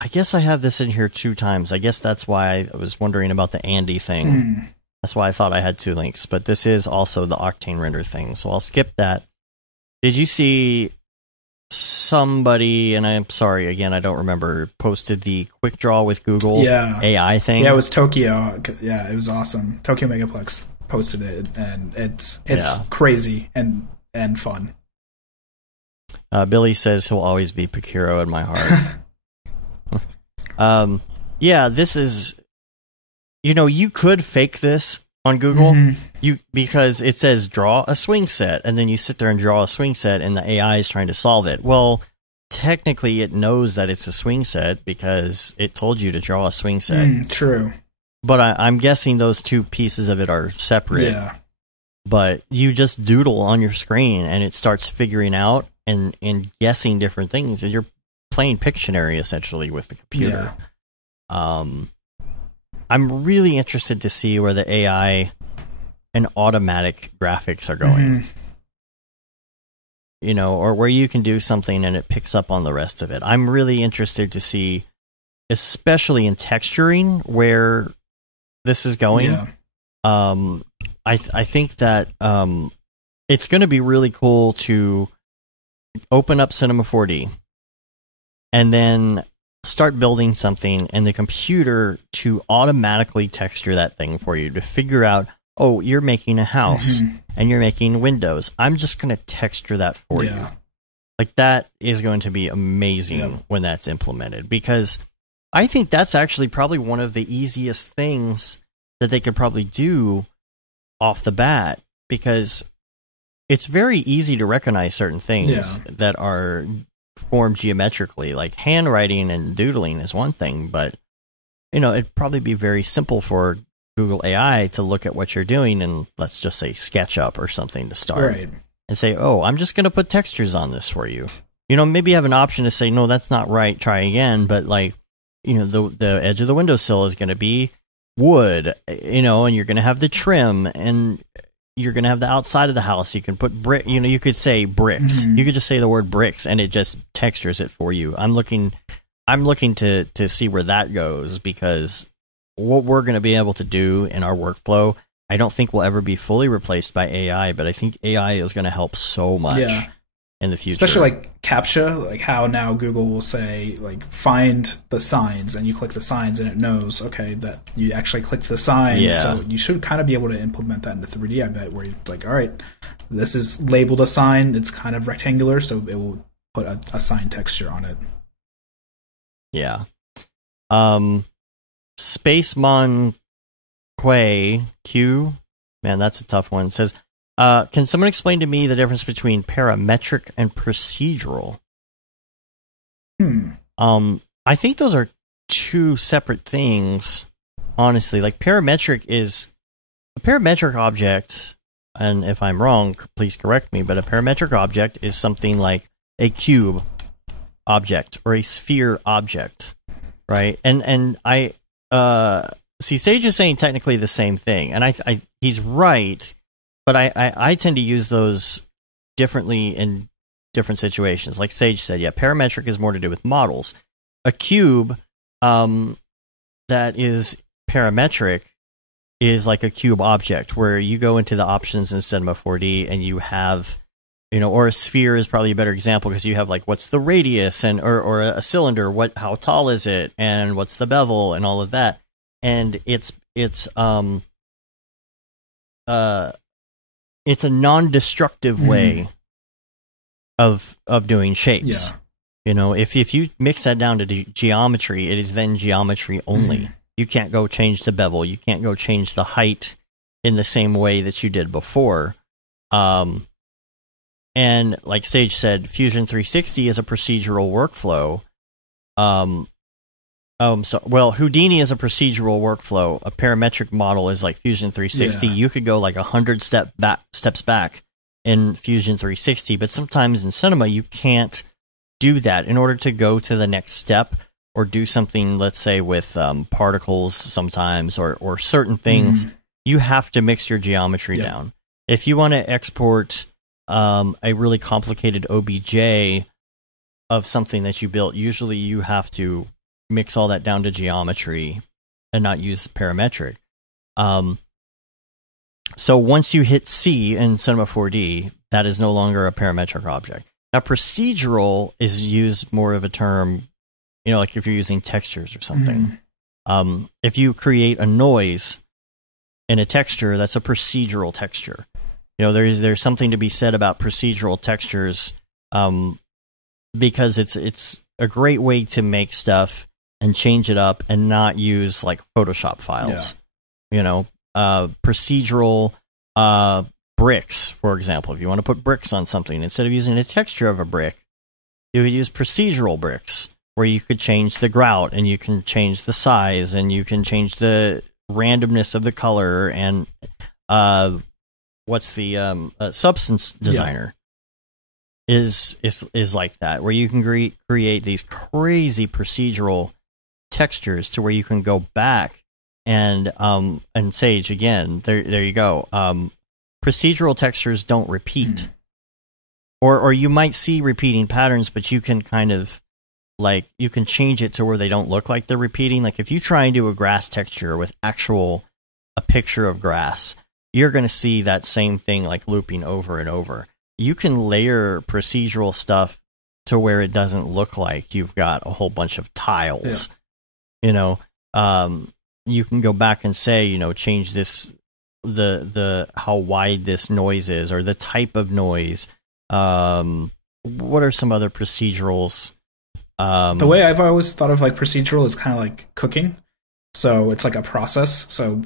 I guess I have this in here 2 times. I guess that's why I was wondering about the Andy thing. That's why I thought I had 2 links, but this is also the Octane render thing, so I'll skip that. Did you see somebody, and I'm sorry, again, I don't remember, posted the quick draw with Google AI thing? Yeah, it was Tokyo. Yeah, it was awesome. Tokyo Megaplex posted it, and it's crazy and fun. Billy says he'll always be Pacuro in my heart. This is, you could fake this on Google, because it says draw a swing set, and then you sit there and draw a swing set, and the AI is trying to solve it. Well, technically, it knows that it's a swing set because it told you to draw a swing set. True. But I'm guessing those 2 pieces of it are separate. Yeah. But you just doodle on your screen, and it starts figuring out and guessing different things. You're playing Pictionary, essentially, with the computer. Yeah. I'm really interested to see where the AI and automatic graphics are going. Or where you can do something and it picks up on the rest of it. I'm really interested to see, especially in texturing, where this is going. Yeah. I think that it's going to be really cool to open up Cinema 4D and then start building something and the computer to automatically texture that thing for you, to figure out, oh, you're making a house and you're making windows. I'm just going to texture that for you. Like, that is going to be amazing when that's implemented, because I think that's actually probably one of the easiest things that they could probably do off the bat, because it's very easy to recognize certain things that are formed geometrically. Like handwriting and doodling is one thing, but it'd probably be very simple for Google AI to look at what you're doing and, let's just say, SketchUp or something to start, and say, oh, I'm just going to put textures on this for you. Maybe you have an option to say, no, that's not right, try again, but like, the edge of the windowsill is going to be wood, and you're going to have the trim, and you're going to have the outside of the house. You can put brick, you could say bricks. You could just say the word bricks and it just textures it for you. I'm looking to see where that goes, because what we're going to be able to do in our workflow, I don't think will ever be fully replaced by AI, but I think AI is going to help so much in the future. Especially like CAPTCHA, like how now Google will say, like, find the signs, and you click the signs and it knows, okay, that you actually clicked the signs. Yeah. So you should kind of be able to implement that into 3D, I bet, where you're like, all right, this is labeled a sign, it's kind of rectangular, so it will put a sign texture on it. Yeah. Spacemon Q, man, that's a tough one. It says, can someone explain to me the difference between parametric and procedural? I think those are 2 separate things, honestly. Like, parametric is a parametric object, and if I'm wrong, please correct me, but a parametric object is something like a cube object or a sphere object, right? And I see, Sage is saying technically the same thing, and I he's right. But I tend to use those differently in different situations. Like Sage said, parametric is more to do with models. A cube that is parametric is like a cube object where you go into the options in Cinema 4D and you have, or a sphere is probably a better example because you have like what's the radius and or a cylinder, how tall is it, and what's the bevel and all of that. And it's a non-destructive way of doing shapes. Yeah. If you mix that down to geometry, it is then geometry only. You can't go change the bevel. You can't go change the height in the same way that you did before. And like Sage said, Fusion 360 is a procedural workflow. Houdini is a procedural workflow. A parametric model is like Fusion 360. Yeah. You could go like 100 steps back in Fusion 360, but sometimes in Cinema you can't do that. In order to go to the next step or do something, let's say with particles sometimes or certain things, you have to mix your geometry down. If you want to export a really complicated OBJ of something that you built, usually you have to mix all that down to geometry and not use the parametric. So once you hit C in Cinema 4D, that is no longer a parametric object. Now, procedural is used more of a term, like if you're using textures or something. If you create a noise in a texture, that's a procedural texture. There's something to be said about procedural textures because it's a great way to make stuff and change it up and not use like Photoshop files. Procedural bricks, for example. If you want to put bricks on something, instead of using a texture of a brick, you would use procedural bricks, where you could change the grout and you can change the size and you can change the randomness of the color and what's the substance designer is like that, where you can create these crazy procedural textures to where you can go back and Sage again. There you go. Procedural textures don't repeat, or you might see repeating patterns, but you can kind of you can change it to where they don't look like they're repeating. Like if you try and do a grass texture with a picture of grass, you're going to see that same thing like looping over and over. You can layer procedural stuff to where it doesn't look like you've got a whole bunch of tiles. You can go back and say, change this, the how wide this noise is, or the type of noise. What are some other procedurals? The way I've always thought of like procedural is kind of like cooking. So it's like a process. So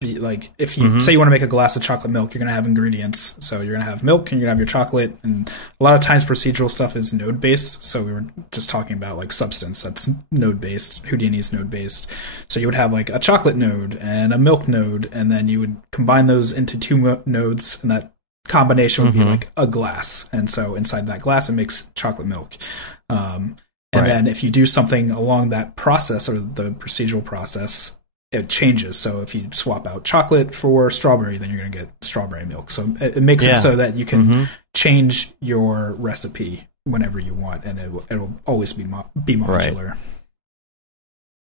if you say you want to make a glass of chocolate milk, you're going to have ingredients. So you're going to have milk and you're going to have your chocolate. And a lot of times procedural stuff is node based. So we were just talking about like substance that's node based. Houdini's node based. So you would have like a chocolate node and a milk node, and then you would combine those into two nodes, and that combination would be like a glass. And so inside that glass, it makes chocolate milk. And then if you do something along that process or the procedural process, it changes. So if you swap out chocolate for strawberry, then you're going to get strawberry milk. So it makes it so that you can change your recipe whenever you want, and it will always be modular. Right.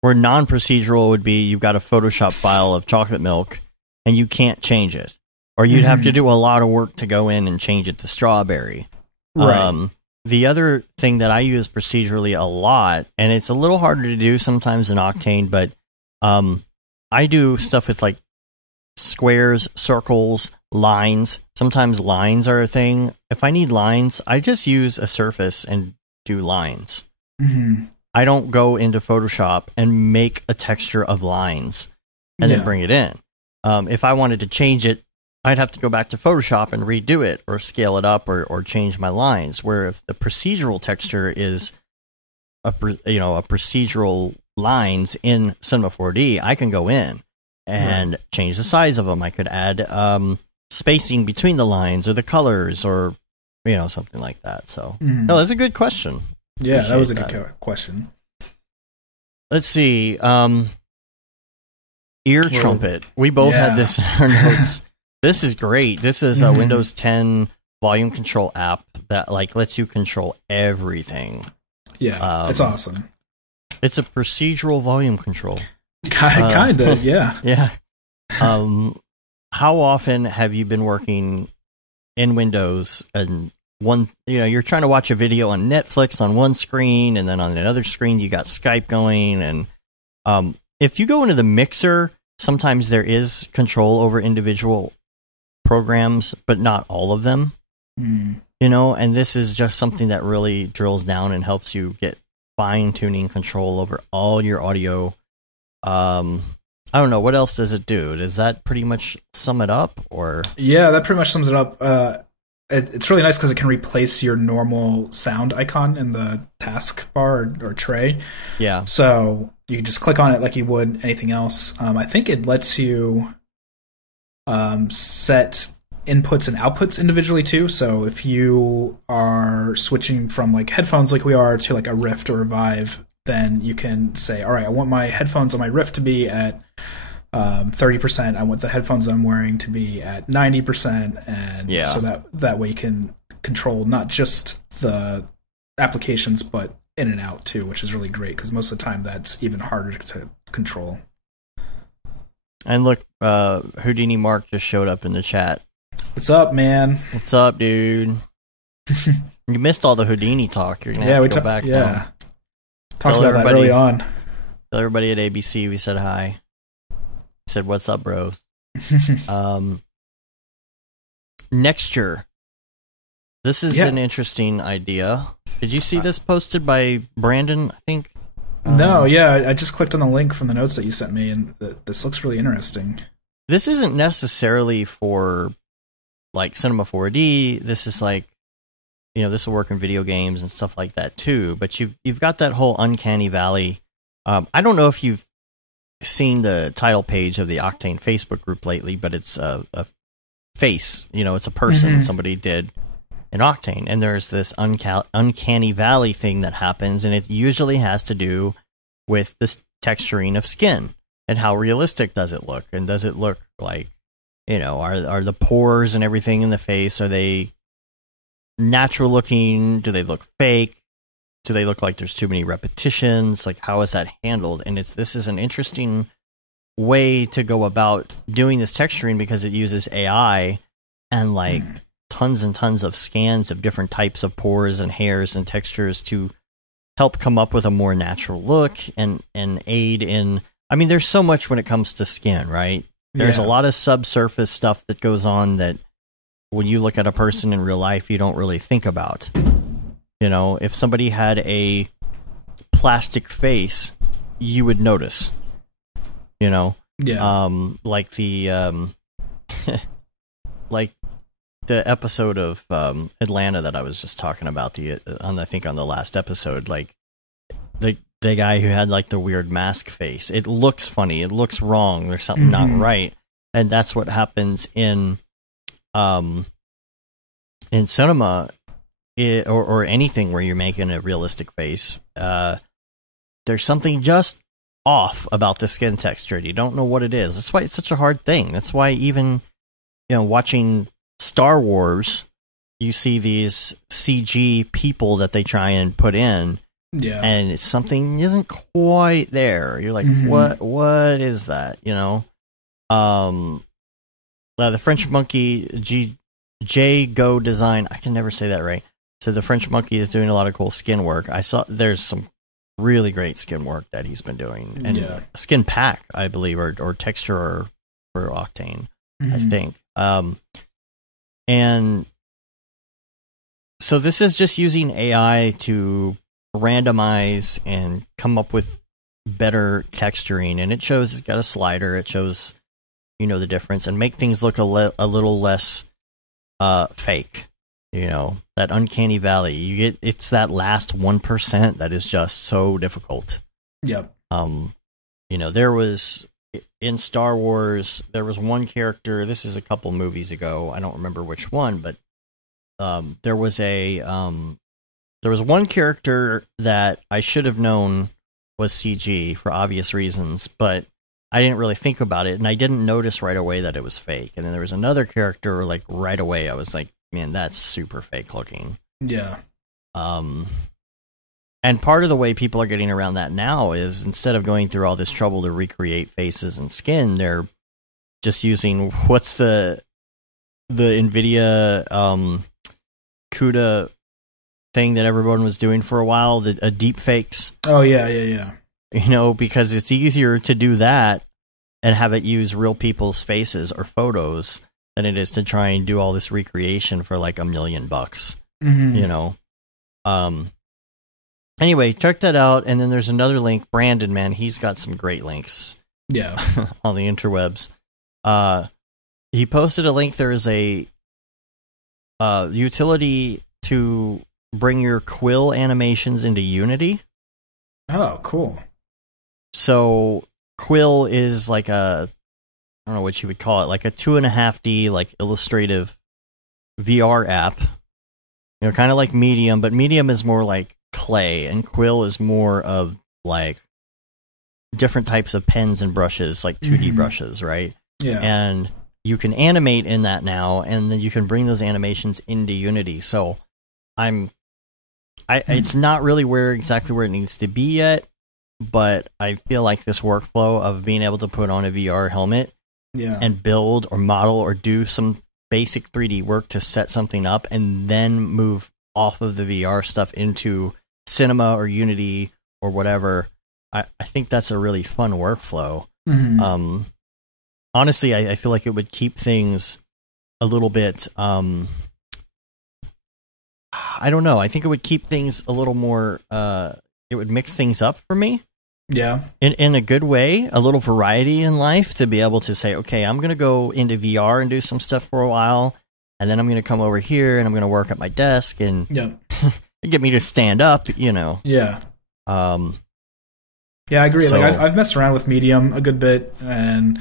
Where non-procedural would be you've got a Photoshop file of chocolate milk and you can't change it. Or you'd have to do a lot of work to go in and change it to strawberry. Right. The other thing that I use procedurally a lot, and it's a little harder to do sometimes in Octane, but I do stuff with like squares, circles, lines. Sometimes lines are a thing. If I need lines, I just use a surface and do lines. I don't go into Photoshop and make a texture of lines and then bring it in. If I wanted to change it, I'd have to go back to Photoshop and redo it or scale it up or change my lines. Where if the procedural texture is a procedural lines in Cinema 4D, I can go in and change the size of them. I could add spacing between the lines or the colors or something like that. So no, that's a good question. Yeah, that was a good question. Let's see. Ear trumpet. We both had this in our notes. This is great. This is a Windows 10 volume control app that lets you control everything. Yeah, it's awesome. It's a procedural volume control. Kinda, yeah. Yeah. How often have you been working in Windows and you're trying to watch a video on Netflix on one screen, and then on another screen you got Skype going, and if you go into the mixer, sometimes there is control over individual programs, but not all of them. And this is just something that really drills down and helps you get fine-tuning control over all your audio. I don't know, what else does it do? Does that pretty much sum it up? Or yeah, that pretty much sums it up. It's really nice because it can replace your normal sound icon in the taskbar or tray. Yeah. So you can just click on it like you would anything else. I think it lets you set inputs and outputs individually too. So if you are switching from like headphones like we are to like a Rift or a Vive, then you can say, all right, I want my headphones on my Rift to be at 30%. I want the headphones that I'm wearing to be at 90%. And so that way you can control not just the applications, but in and out too, which is really great because most of the time that's even harder to control. And look, Houdini Mark just showed up in the chat. What's up, man? What's up, dude? You missed all the Houdini talk. You're going to have to go back. Yeah. Talked about that early on. Tell everybody at ABC we said hi. We said, what's up, bros? Nexture. This is an interesting idea. Did you see this posted by Brandon, I think? No, I just clicked on the link from the notes that you sent me, and this looks really interesting. This isn't necessarily for like Cinema 4D. This is like, this will work in video games and stuff like that too. But you've got that whole uncanny valley. I don't know if you've seen the title page of the Octane Facebook group lately, but it's a face. It's a person somebody did in Octane, and there's this uncanny valley thing that happens, and it usually has to do with this texturing of skin and how realistic does it look, and does it look like, are the pores and everything in the face, are they natural looking? Do they look fake? Do they look like there's too many repetitions? Like, how is that handled? And this is an interesting way to go about doing this texturing because it uses AI and like tons and tons of scans of different types of pores and hairs and textures to help come up with a more natural look and aid in. I mean, there's so much when it comes to skin, right? There's a lot of subsurface stuff that goes on that when you look at a person in real life, you don't really think about. If somebody had a plastic face, you would notice. Like the like the episode of Atlanta that I was just talking about I think on the last episode, like the guy who had like the weird mask face. It looks funny. It looks wrong. There's something not right, and that's what happens in cinema. Or anything where you're making a realistic face, there's something just off about the skin texture. You don't know what it is. That's why it's such a hard thing. That's why even watching Star Wars, you see these CG people that they try and put in, and something isn't quite there. You're like, what is that? The French monkey J Go Design. I can never say that right. So the French monkey is doing a lot of cool skin work. I saw there's some really great skin work that he's been doing, and skin pack, I believe, or texture for Octane, I think. And so this is just using AI to randomize and come up with better texturing, and it shows it's got a slider. It shows the difference and make things look a little less fake. That uncanny valley. It's that last 1% that is just so difficult. Yep. There was in Star Wars, there was one character. This is a couple movies ago. I don't remember which one, but there was one character that I should have known was CG for obvious reasons, but I didn't really think about it, and I didn't notice right away that it was fake. And then there was another character, like right away, I was like, man, that's super fake looking. Yeah. And part of the way people are getting around that now is instead of going through all this trouble to recreate faces and skin, they're just using what's the NVIDIA CUDA thing that everyone was doing for a while, the deep fakes. Oh yeah. You know, because it's easier to do that and have it use real people's faces or photos than it is to try and do all this recreation for like $1 million. You know. Anyway, check that out. And then there's another link. Brandon, man, he's got some great links. Yeah. On the interwebs. He posted a link. There is a utility to bring your quill animations into Unity. Oh, cool. So Quill is like I don't know what you would call it, like a 2.5D like illustrative VR app. You know, kind of like Medium, but Medium is more like clay, and Quill is more of like different types of pens and brushes, like 2D brushes, right? Yeah. And you can animate in that now, and then you can bring those animations into Unity. So it's not really exactly where it needs to be yet, but I feel like this workflow of being able to put on a VR helmet and build or model or do some basic 3D work to set something up and then move off of the VR stuff into Cinema or Unity or whatever, I think that's a really fun workflow. Honestly, I feel like it would keep things a little bit I don't know. I think it would keep things a little more. It would mix things up for me. Yeah. In a good way, a little variety in life to be able to say, okay, I'm going to go into VR and do some stuff for a while, and then I'm going to come over here and I'm going to work at my desk and get me to stand up, you know. Yeah. Yeah, I agree. So, like I've messed around with Medium a good bit, and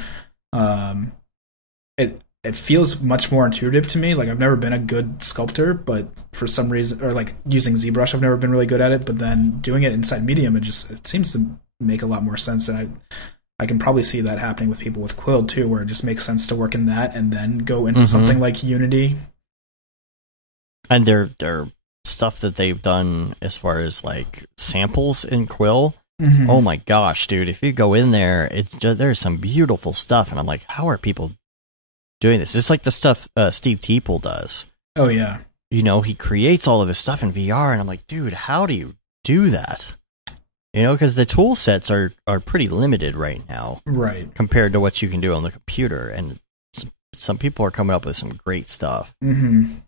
it feels much more intuitive to me. Like, I've never been a good sculptor, but for some reason, or like using ZBrush, I've never been really good at it. But then doing it inside Medium, it seems to make a lot more sense. And I can probably see that happening with people with Quill too, where it just makes sense to work in that and then go into something like Unity. And their stuff that they've done as far as like samples in Quill. Oh my gosh, dude! If you go in there, it's just, there's some beautiful stuff, and I'm like, how are people doing this? It's like the stuff Steve Teeple does. Oh yeah, you know, he creates all of this stuff in VR, and I'm like, dude, how do you do that? You know, because the tool sets are pretty limited right now, right, compared to what you can do on the computer, and some people are coming up with some great stuff. You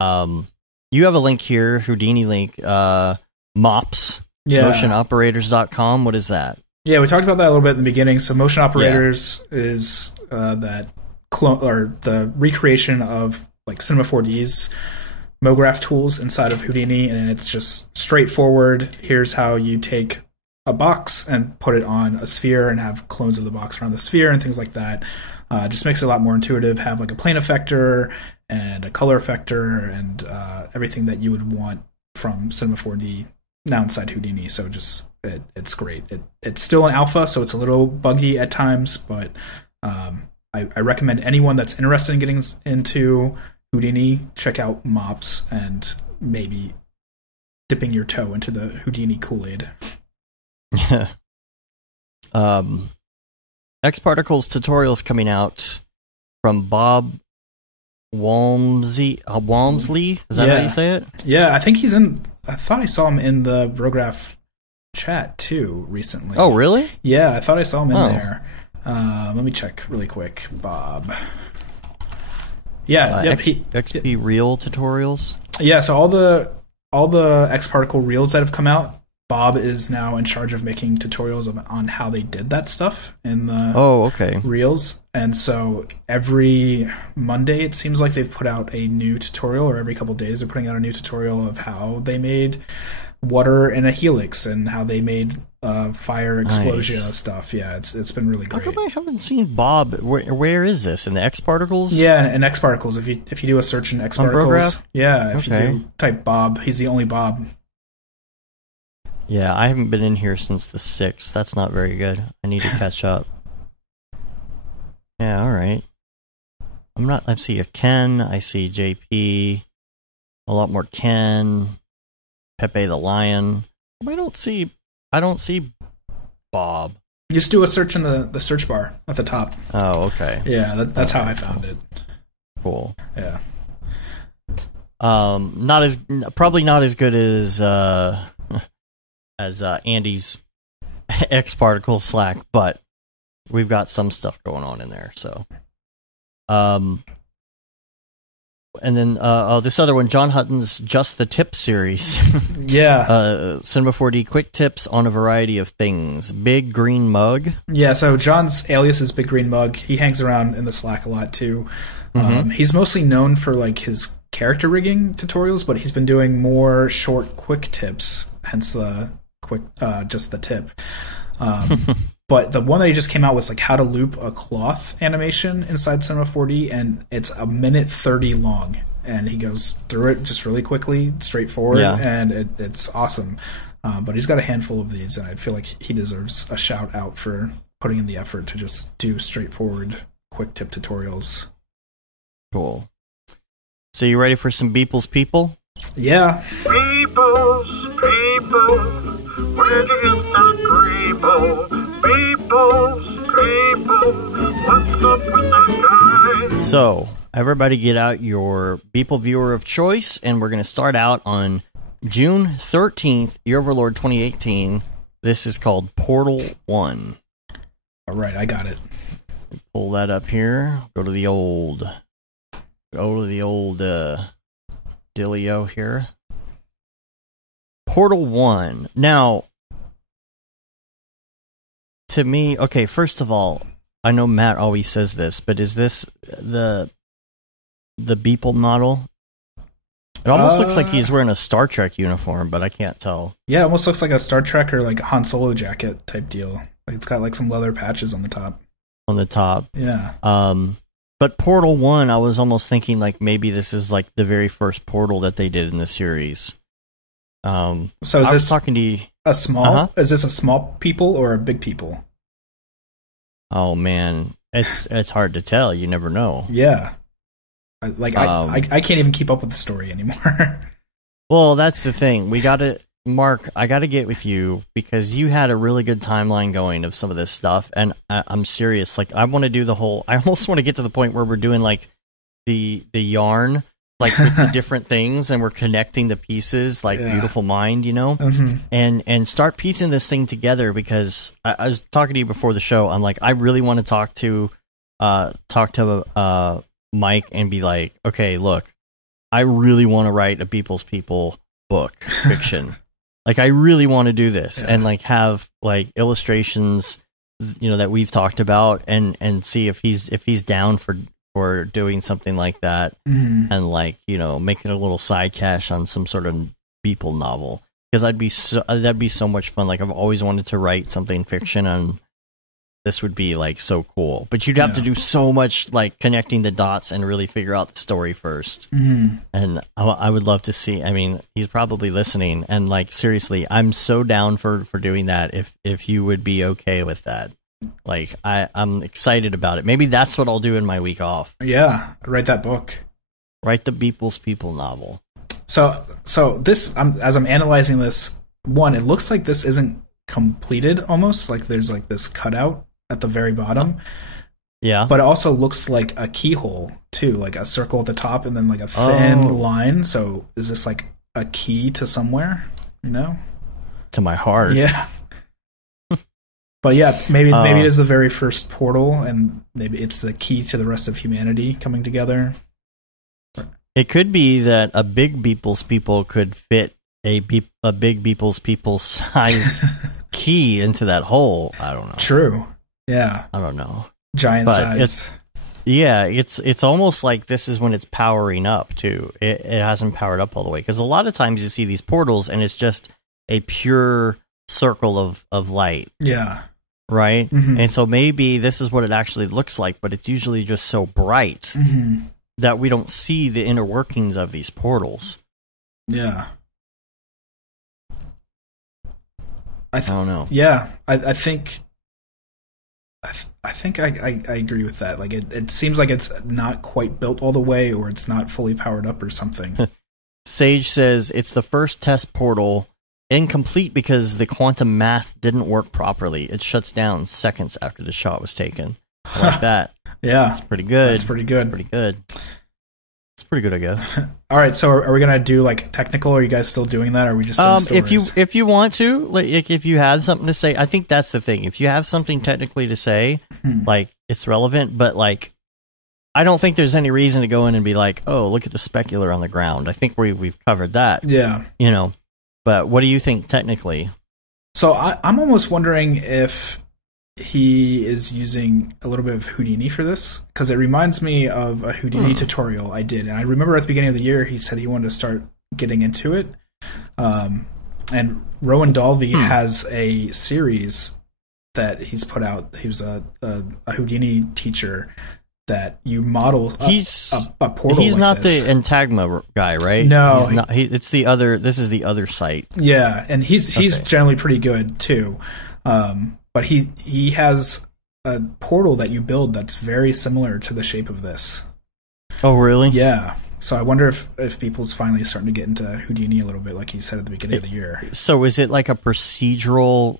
have a link here, Houdini link, MOPS. Motionoperators.com. What is that? Yeah, we talked about that a little bit in the beginning. So Motion Operators is that clone or the recreation of like Cinema 4D's MoGraph tools inside of Houdini, and it's just straightforward. Here's how you take a box and put it on a sphere and have clones of the box around the sphere and things like that. Just makes it a lot more intuitive. Have like a plane effector and a color effector and everything that you would want from Cinema 4D now inside Houdini. So just it's great. It's still an alpha, so it's a little buggy at times, but I recommend anyone that's interested in getting into Houdini, check out MOPS and maybe dipping your toe into the Houdini Kool-Aid. X-Particles tutorials coming out from Bob Walmsley. Is that how you say it? Yeah, I think he's in. I thought I saw him in the Brograph chat too recently. Oh, really? Yeah, I thought I saw him in there. Let me check really quick. Bob. Yeah, XP Reel tutorials. Yeah, so all the X-Particle reels that have come out, Bob is now in charge of making tutorials on how they did that stuff in the reels. And so every Monday, it seems like they've put out a new tutorial, or every couple of days they're putting out a new tutorial of how they made water in a helix and how they made fire explosion stuff. Yeah, it's been really great. How come I haven't seen Bob? Where is this? In the X-Particles? Yeah, in X-Particles. If you do a search in X-Particles, if you do type Bob, he's the only Bob. Yeah, I haven't been in here since the 6th. That's not very good. I need to catch up. Yeah, all right. I see a Ken. I see JP. A lot more Ken. Pepe the Lion. I don't see Bob. You just do a search in the search bar at the top. Oh, okay. Yeah, that's how I found it. Cool. Yeah. Probably not as good as Andy's X Particle Slack, but we've got some stuff going on in there. So, and then this other one, John Hutton's Just the Tip series. Yeah. Cinema 4D quick tips on a variety of things. Big Green Mug. Yeah, so John's alias is Big Green Mug. He hangs around in the Slack a lot too. He's mostly known for like his character rigging tutorials, but he's been doing more short quick tips, hence the quick Just the Tip. But the one that he just came out was like how to loop a cloth animation inside Cinema 4D, and it's a minute 30 long, and he goes through it just really quickly, straightforward, and it's awesome. But he's got a handful of these, and I feel like he deserves a shout out for putting in the effort to just do straightforward quick tip tutorials. Cool. So you ready for some Beeple's People? Yeah. Beeple's People, where do you get the Grable? Beeple's People, what's up with that guy? So, everybody get out your Beeple viewer of choice, and we're going to start out on June 13th, Year of our Lord 2018. This is called Portal 1. All right, I got it. Pull that up here. Go to the old Dealio here. Portal 1. Now, to me, okay, first of all, I know Matt always says this, but is this the Beeple model? It almost looks like he's wearing a Star Trek uniform, but I can't tell. Yeah, it almost looks like a Star Trek or like a Han Solo jacket type deal. Like it's got like some leather patches on the top. On the top. Yeah. But Portal 1, I was almost thinking like maybe this is like the very first Portal that they did in the series. So is this talking to you, a small? Is this a small people or a big people? Oh man, it's hard to tell. You never know. Yeah, I can't even keep up with the story anymore. Well, that's the thing. Mark, I got to get with you because you had a really good timeline going of some of this stuff, and I'm serious. Like, I want to do the whole. I almost want to get to the point where we're doing like the yarn, like with the different things, and we're connecting the pieces, like Beautiful Mind, you know, and start piecing this thing together. Because I was talking to you before the show. I'm like, I really want to talk to Mike and be like, okay, look, I really want to write a Beeple's People book fiction. Like, I really want to do this and like have like illustrations, you know, that we've talked about, and see if he's down for doing something like that, and like, you know, making a little side cash on some sort of Beeple novel, because that'd be so much fun. Like, I've always wanted to write something fiction, and this would be like so cool. But you'd have to do so much like connecting the dots and really figure out the story first. And I would love to see. I mean, he's probably listening, and like, seriously, I'm so down for doing that. If you would be okay with that, like, I'm excited about it. Maybe that's what I'll do in my week off. Yeah, write that book. Write the Beeple's People novel. So this, as I'm analyzing this, one, it looks like this isn't completed. Almost like there's like this cutout at the very bottom. Yeah. But it also looks like a keyhole too, like a circle at the top and then like a thin line. So is this like a key to somewhere, you know? To my heart. Yeah. But yeah, maybe it is the very first portal, and maybe it's the key to the rest of humanity coming together. It could be that a big Beeple's People could fit a big Beeple's People sized key into that hole. I don't know. True. Yeah. I don't know. Giant size. It's almost like this is when it's powering up too. It hasn't powered up all the way, because a lot of times you see these portals and it's just a pure circle of light. Yeah. Right? And so maybe this is what it actually looks like, but it's usually just so bright that we don't see the inner workings of these portals. Yeah. I don't know. Yeah. I think I agree with that. Like, it seems like it's not quite built all the way, or it's not fully powered up or something. Sage says it's the first test portal incomplete because the quantum math didn't work properly. It shuts down seconds after the shot was taken. I like that. Yeah. It's pretty good. That's pretty good. It's pretty good. It's pretty good, I guess. All right, so are we gonna do like technical? Or are you guys still doing that? Or are we just doing stories? If you want to, like, if you have something to say, I think that's the thing. If you have something technically to say, like, it's relevant. But like, I don't think there's any reason to go in and be like, oh, look at the specular on the ground. I think we've covered that. Yeah, you know. But what do you think technically? So I'm almost wondering if he is using a little bit of Houdini for this, because it reminds me of a Houdini tutorial I did, and I remember at the beginning of the year he said he wanted to start getting into it. And Rowan Dalby has a series that he's put out. He was a Houdini teacher that you model a portal. He's like not this. the Entagma guy, right? No, he's not. It's the other. This is the other site. Yeah, and he's generally pretty good too. But he has a portal that you build that's very similar to the shape of this. Oh, really? Yeah. So I wonder if people's finally starting to get into Houdini a little bit, like he said at the beginning of the year. So is it like a procedural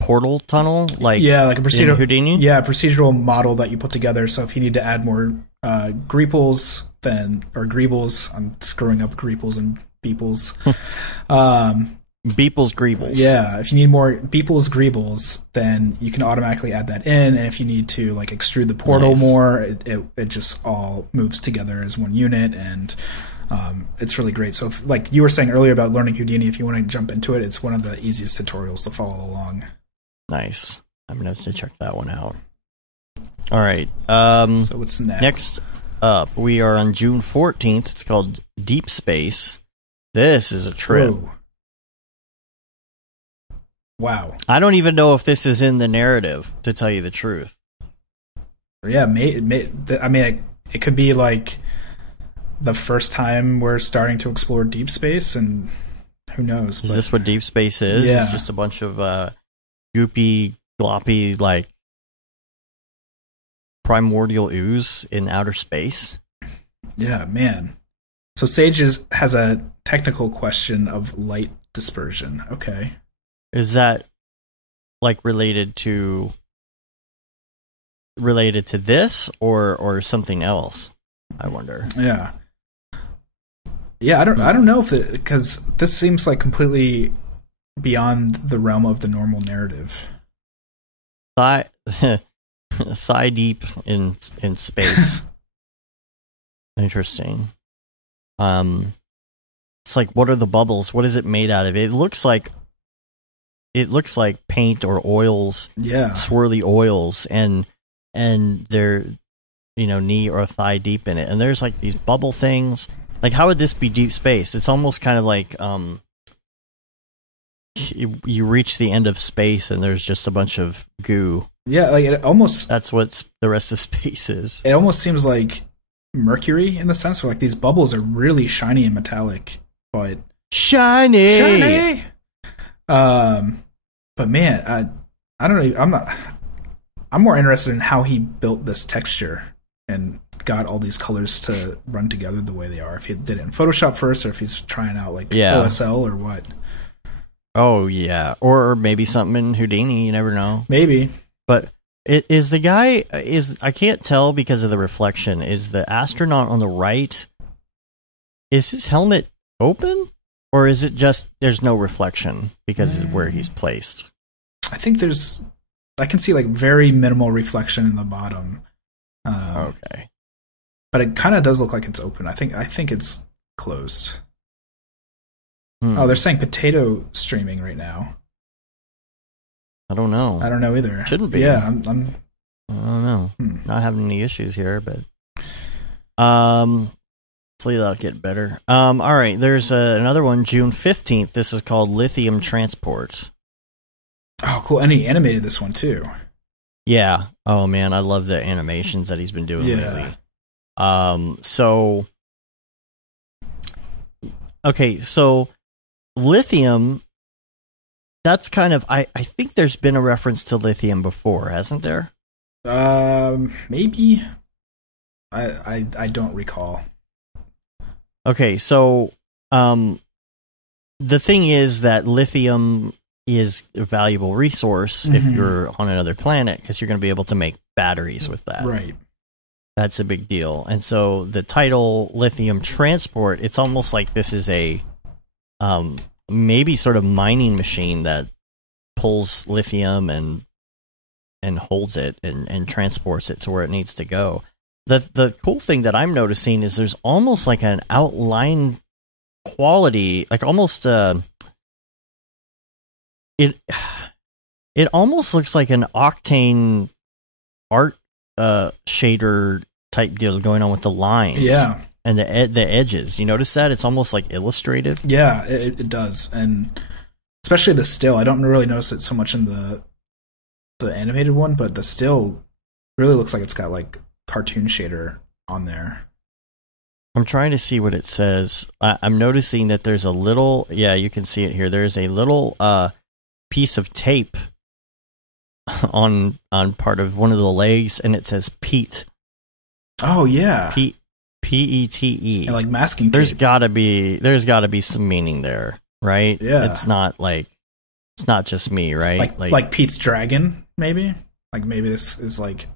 portal tunnel? Like a procedural Houdini? Yeah, a procedural model that you put together. So if you need to add more greeples or greebles, I'm screwing up greeples and beeples. Beeples Greebles. Yeah, if you need more Beeples Greebles, then you can automatically add that in, and if you need to like extrude the portal more, it just all moves together as one unit, and it's really great. So if, like you were saying earlier about learning Houdini, if you want to jump into it, it's one of the easiest tutorials to follow along. Nice. I'm gonna have to check that one out. All right. So what's next? Next up, we are on June 14th. It's called Deep Space. This is a trip. Whoa. Wow. I don't even know if this is in the narrative, to tell you the truth. Yeah, it could be like the first time we're starting to explore deep space, and who knows? Is this what deep space is? Yeah. It's just a bunch of goopy, gloppy, like primordial ooze in outer space? Yeah, man. So Sage has a technical question of light dispersion. Okay. Is that like related to this or something else? I wonder. Yeah. I don't know if because this seems like completely beyond the realm of the normal narrative. Thigh deep in space. Interesting. It's like, what are the bubbles? What is it made out of? It looks like paint or oils, swirly oils, and they're, knee or thigh deep in it. And there's like these bubble things. Like, how would this be deep space? It's almost kind of like you reach the end of space and there's just a bunch of goo. Yeah, like it almost. That's what the rest of space is. It almost seems like Mercury in the sense where like these bubbles are really shiny and metallic, but shiny. But man, I don't know. I'm more interested in how he built this texture and got all these colors to run together the way they are. If he did it in Photoshop first, or if he's trying out like OSL or what. Oh yeah, or maybe something in Houdini. You never know. Maybe. But is the guy I can't tell because of the reflection. Is the astronaut on the right? Is his helmet open? Or is it just there's no reflection because of where he's placed? I think I can see like very minimal reflection in the bottom. Okay. But it kind of does look like it's open. I think it's closed. Oh, they're saying potato streaming right now. I don't know. I don't know either. Shouldn't be. Yeah, I don't know. Not having any issues here, but hopefully that'll get better. All right, there's another one, June 15th. This is called Lithium Transport. Oh, cool. And he animated this one too. Yeah. Oh man, I love the animations that he's been doing lately. So lithium, that's kind of I think there's been a reference to lithium before, hasn't there? Maybe. I don't recall. Okay, so the thing is that lithium is a valuable resource if you're on another planet, because you're going to be able to make batteries with that. Right. That's a big deal. And so the title lithium transport, it's almost like this is a maybe sort of mining machine that pulls lithium and holds it and transports it to where it needs to go. The cool thing that I'm noticing is there's almost like an outline quality, like almost it almost looks like an Octane art shader type deal going on with the lines. Yeah. And the edges. You notice that? It's almost like illustrative. Yeah, it does. And especially the still. I don't really notice it so much in the animated one, but the still really looks like it's got like cartoon shader on there. I'm trying to see what it says. I'm noticing that there's a little, yeah, you can see it here. There's a little piece of tape on part of one of the legs, and it says Pete. Oh yeah, P-E-T-E. And like masking tape. There's gotta be some meaning there, right? Yeah. It's not just me, right? Like Pete's dragon, maybe. Like maybe this is like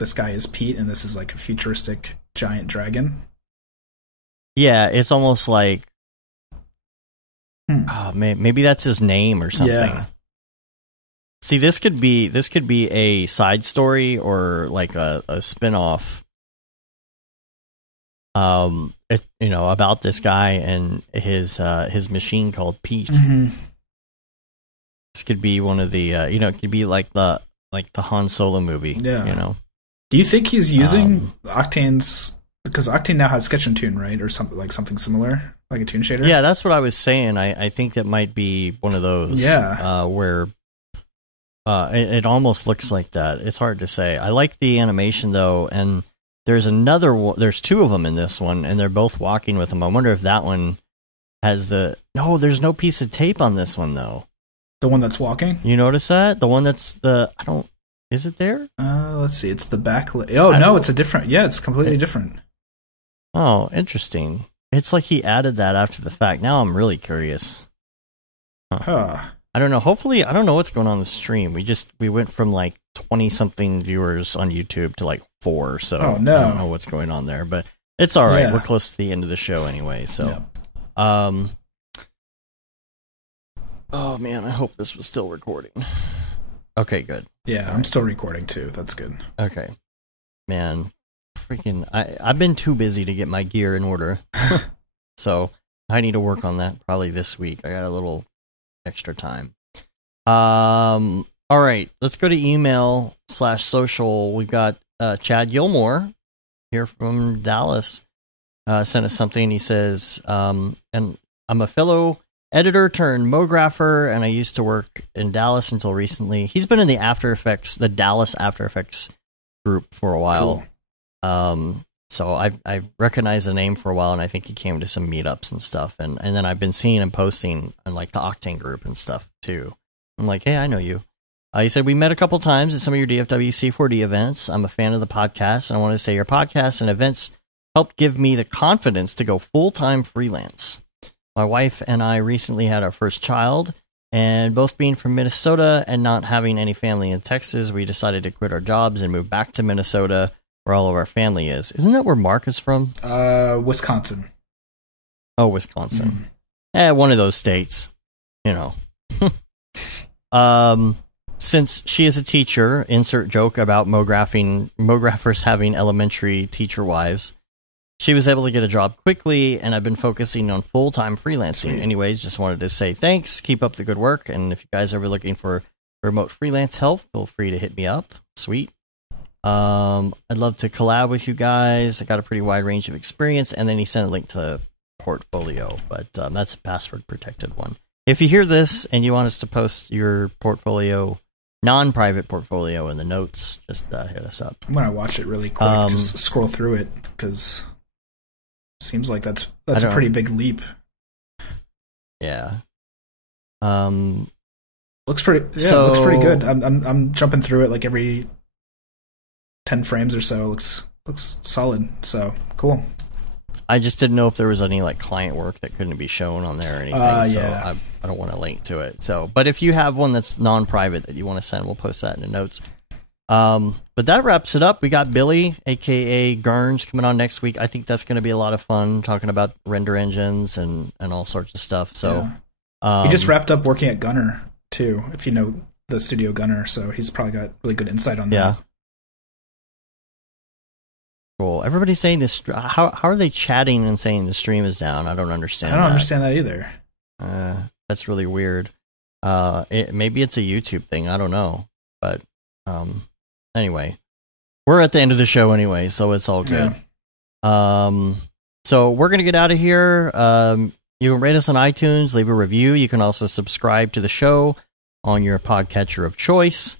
this guy is Pete, and this is like a futuristic giant dragon. Yeah, it's almost like maybe that's his name or something. Yeah. See, this could be a side story or like a spin-off. About this guy and his machine called Pete. Mm-hmm. This could be one of the it could be like the Han Solo movie. Yeah. Do you think he's using Octane's, because Octane now has Sketch and Tune, right, or something similar, like a tune shader? Yeah, that's what I was saying. I think that might be one of those. Yeah. Where it almost looks like that. It's hard to say. I like the animation though, and there's there's two of them in this one, and they're both walking with them. I wonder if that one has no, there's no piece of tape on this one though. The one that's walking? You notice that? The one that's is it there? Let's see. It's the back. No, it's a different. Yeah, it's completely different. Oh, interesting. It's like he added that after the fact. Now I'm really curious. Huh. I don't know. Hopefully, I don't know what's going on the stream. We went from like 20 something viewers on YouTube to like 4. So I don't know what's going on there, but it's all right. Yeah. We're close to the end of the show anyway. So, yeah. Oh man, I hope this was still recording. Okay, good. Yeah, I'm still recording too. That's good. Okay, man, freaking! I've been too busy to get my gear in order, so I need to work on that probably this week. I got a little extra time. All right, let's go to email/social. We've got Chad Gilmore here from Dallas. Sent us something. He says, and I'm a fellow editor turned Mographer, and I used to work in Dallas until recently. He's been in the Dallas After Effects group for a while. Cool. So I've recognized the name for a while, and I think he came to some meetups and stuff. And then I've been seeing him posting on like the Octane group and stuff too. I'm like, hey, I know you. He said, we met a couple times at some of your DFW C4D events. I'm a fan of the podcast, and I want to say your podcasts and events helped give me the confidence to go full-time freelance. My wife and I recently had our first child, and both being from Minnesota and not having any family in Texas, we decided to quit our jobs and move back to Minnesota, where all of our family is. Isn't that where Mark is from? Wisconsin. Oh, Wisconsin. One of those states, Since she is a teacher, insert joke about mographers having elementary teacher wives, she was able to get a job quickly, and I've been focusing on full-time freelancing. Sweet. Anyways, just wanted to say thanks. Keep up the good work, and if you guys are ever looking for remote freelance help, feel free to hit me up. Sweet. I'd love to collab with you guys. I got a pretty wide range of experience, and then he sent a link to portfolio, but that's a password-protected one. If you hear this and you want us to post your portfolio, non-private portfolio in the notes, just hit us up. I'm going to watch it really quick. Just scroll through it, because it seems like that's a pretty big leap. Yeah. Looks pretty good. I'm jumping through it like every 10 frames or so. Looks solid. So cool. I just didn't know if there was any like client work that couldn't be shown on there or anything. So I don't want to link to it. So, but if you have one that's non-private that you want to send, we'll post that in the notes. But that wraps it up. We got Billy, aka Gurns, coming on next week. I think that's going to be a lot of fun talking about render engines and all sorts of stuff. So he just wrapped up working at Gunner too, if you know the studio Gunner. So he's probably got really good insight on that. Yeah. Cool. Everybody's saying this. How are they chatting and saying the stream is down? I don't understand. I don't understand that either. That's really weird. Maybe it's a YouTube thing. I don't know. But anyway, we're at the end of the show anyway, so it's all good. Yeah. So we're gonna get out of here. You can rate us on iTunes, leave a review. You can also subscribe to the show on your podcatcher of choice.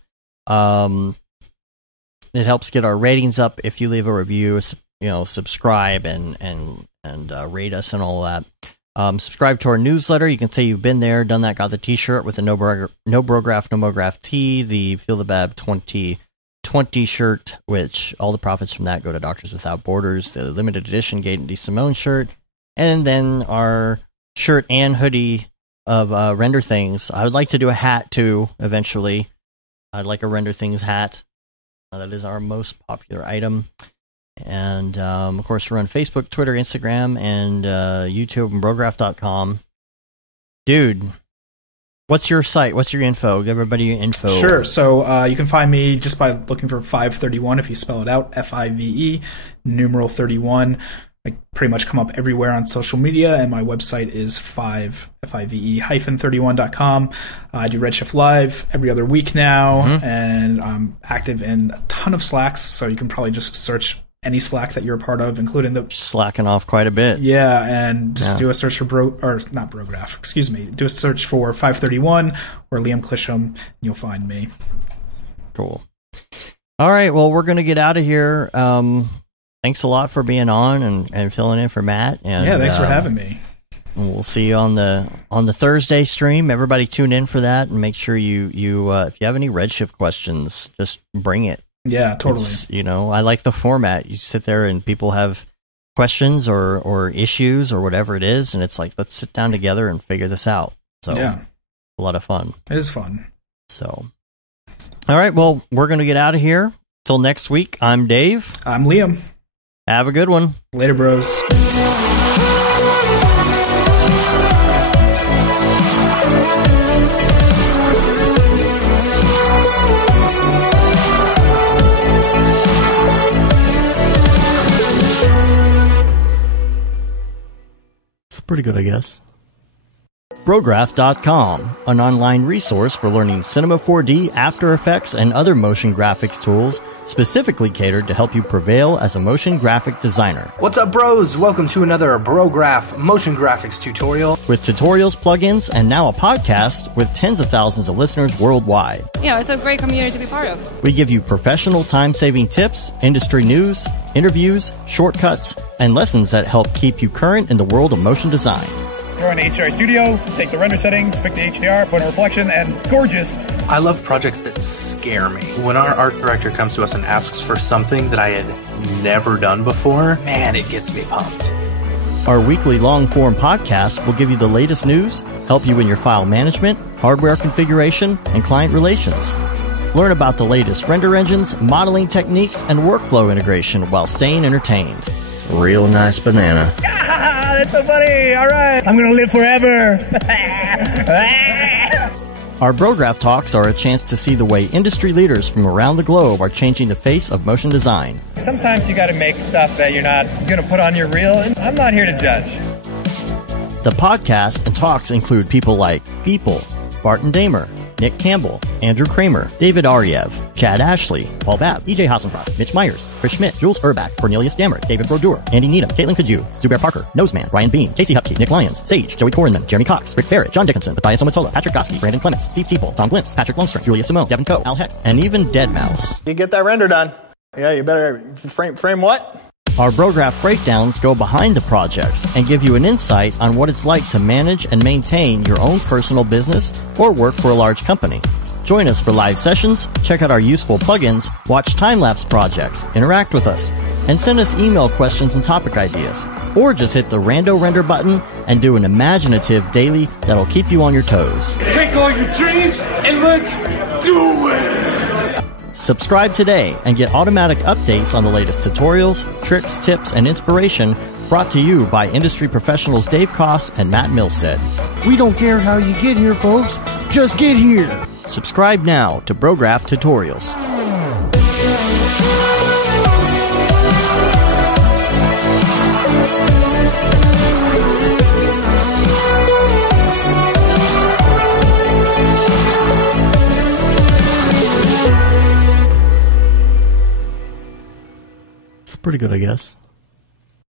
It helps get our ratings up if you leave a review, subscribe and rate us and all that. Subscribe to our newsletter. You can say you've been there, done that, got the t-shirt with the No Brograph, No Mograph tee, the Feel the Bab 2020 shirt, which all the profits from that go to Doctors Without Borders, the limited edition Gaten DeSimone shirt, and then our shirt and hoodie of Render Things. I would like to do a hat too eventually. I'd like a Render Things hat. That is our most popular item. And, of course, we're on Facebook, Twitter, Instagram, and YouTube, and Brograph.com. Dude, what's your site? What's your info? Give everybody your info. Sure. So you can find me just by looking for 531, if you spell it out, FIVE, numeral 31. I pretty much come up everywhere on social media, and my website is FIVE-31.com. I do Redshift Live every other week now, and I'm active in a ton of Slacks, so you can probably just search any Slack that you're a part of, including the... Slacking off quite a bit. Yeah, and just do a search for not Brograph, excuse me. Do a search for 531 or Liam Clisham, and you'll find me. Cool. All right, well, we're going to get out of here. Thanks a lot for being on and filling in for Matt. And, yeah, thanks for having me. We'll see you on the Thursday stream. Everybody tune in for that, and make sure you if you have any Redshift questions, just bring it. Yeah, totally. I like the format. You sit there and people have questions or issues or whatever it is, and it's like, let's sit down together and figure this out. So yeah, a lot of fun. It is fun. So, all right, well, we're going to get out of here. Till next week, I'm Dave. I'm Liam. Have a good one. Later, bros. It's pretty good, I guess. Brograph.com, an online resource for learning Cinema 4D, After Effects, and other motion graphics tools, specifically catered to help you prevail as a motion graphic designer. What's up, bros? Welcome to another Brograph motion graphics tutorial. With tutorials, plugins, and now a podcast with tens of thousands of listeners worldwide. Yeah, it's a great community to be part of. We give you professional time-saving tips, industry news, interviews, shortcuts, and lessons that help keep you current in the world of motion design. Join HDR Studio, take the render settings, pick the HDR, put in a reflection, and gorgeous. I love projects that scare me. When our art director comes to us and asks for something that I had never done before, man, it gets me pumped. Our weekly long-form podcast will give you the latest news, help you in your file management, hardware configuration, and client relations. Learn about the latest render engines, modeling techniques, and workflow integration while staying entertained. Real nice banana. Ah, that's so funny. All right. I'm going to live forever. Our Brograph Talks are a chance to see the way industry leaders from around the globe are changing the face of motion design. Sometimes you got to make stuff that you're not going to put on your reel, and I'm not here to judge. The podcast and talks include people like People, Barton Damer, Nick Campbell, Andrew Kramer, David Ariev, Chad Ashley, Paul Babb, EJ Hassenfrost, Mitch Myers, Chris Schmidt, Jules Urbach, Cornelius Dammert, David Brodeur, Andy Needham, Caitlin Kaju, Zubair Parker, Noseman, Ryan Bean, Casey Hupke, Nick Lyons, Sage, Joey Korenman, Jeremy Cox, Rick Barrett, John Dickinson, Matthias Omatola, Patrick Goski, Brandon Clements, Steve Teeple, Tom Glimpse, Patrick Longstrom, Julia Simone, Devin Coe, Al Heck, and even Deadmau5. You get that render done. Yeah, you better frame what? Our Brograph breakdowns go behind the projects and give you an insight on what it's like to manage and maintain your own personal business or work for a large company. Join us for live sessions, check out our useful plugins, watch time-lapse projects, interact with us, and send us email questions and topic ideas. Or just hit the Rando Render button and do an imaginative daily that'll keep you on your toes. Take all your dreams and let's do it! Subscribe today and get automatic updates on the latest tutorials, tricks, tips, and inspiration brought to you by industry professionals Dave Koss and Matt Milstead. We don't care how you get here, folks. Just get here. Subscribe now to Brograph Tutorials. It's pretty good, I guess.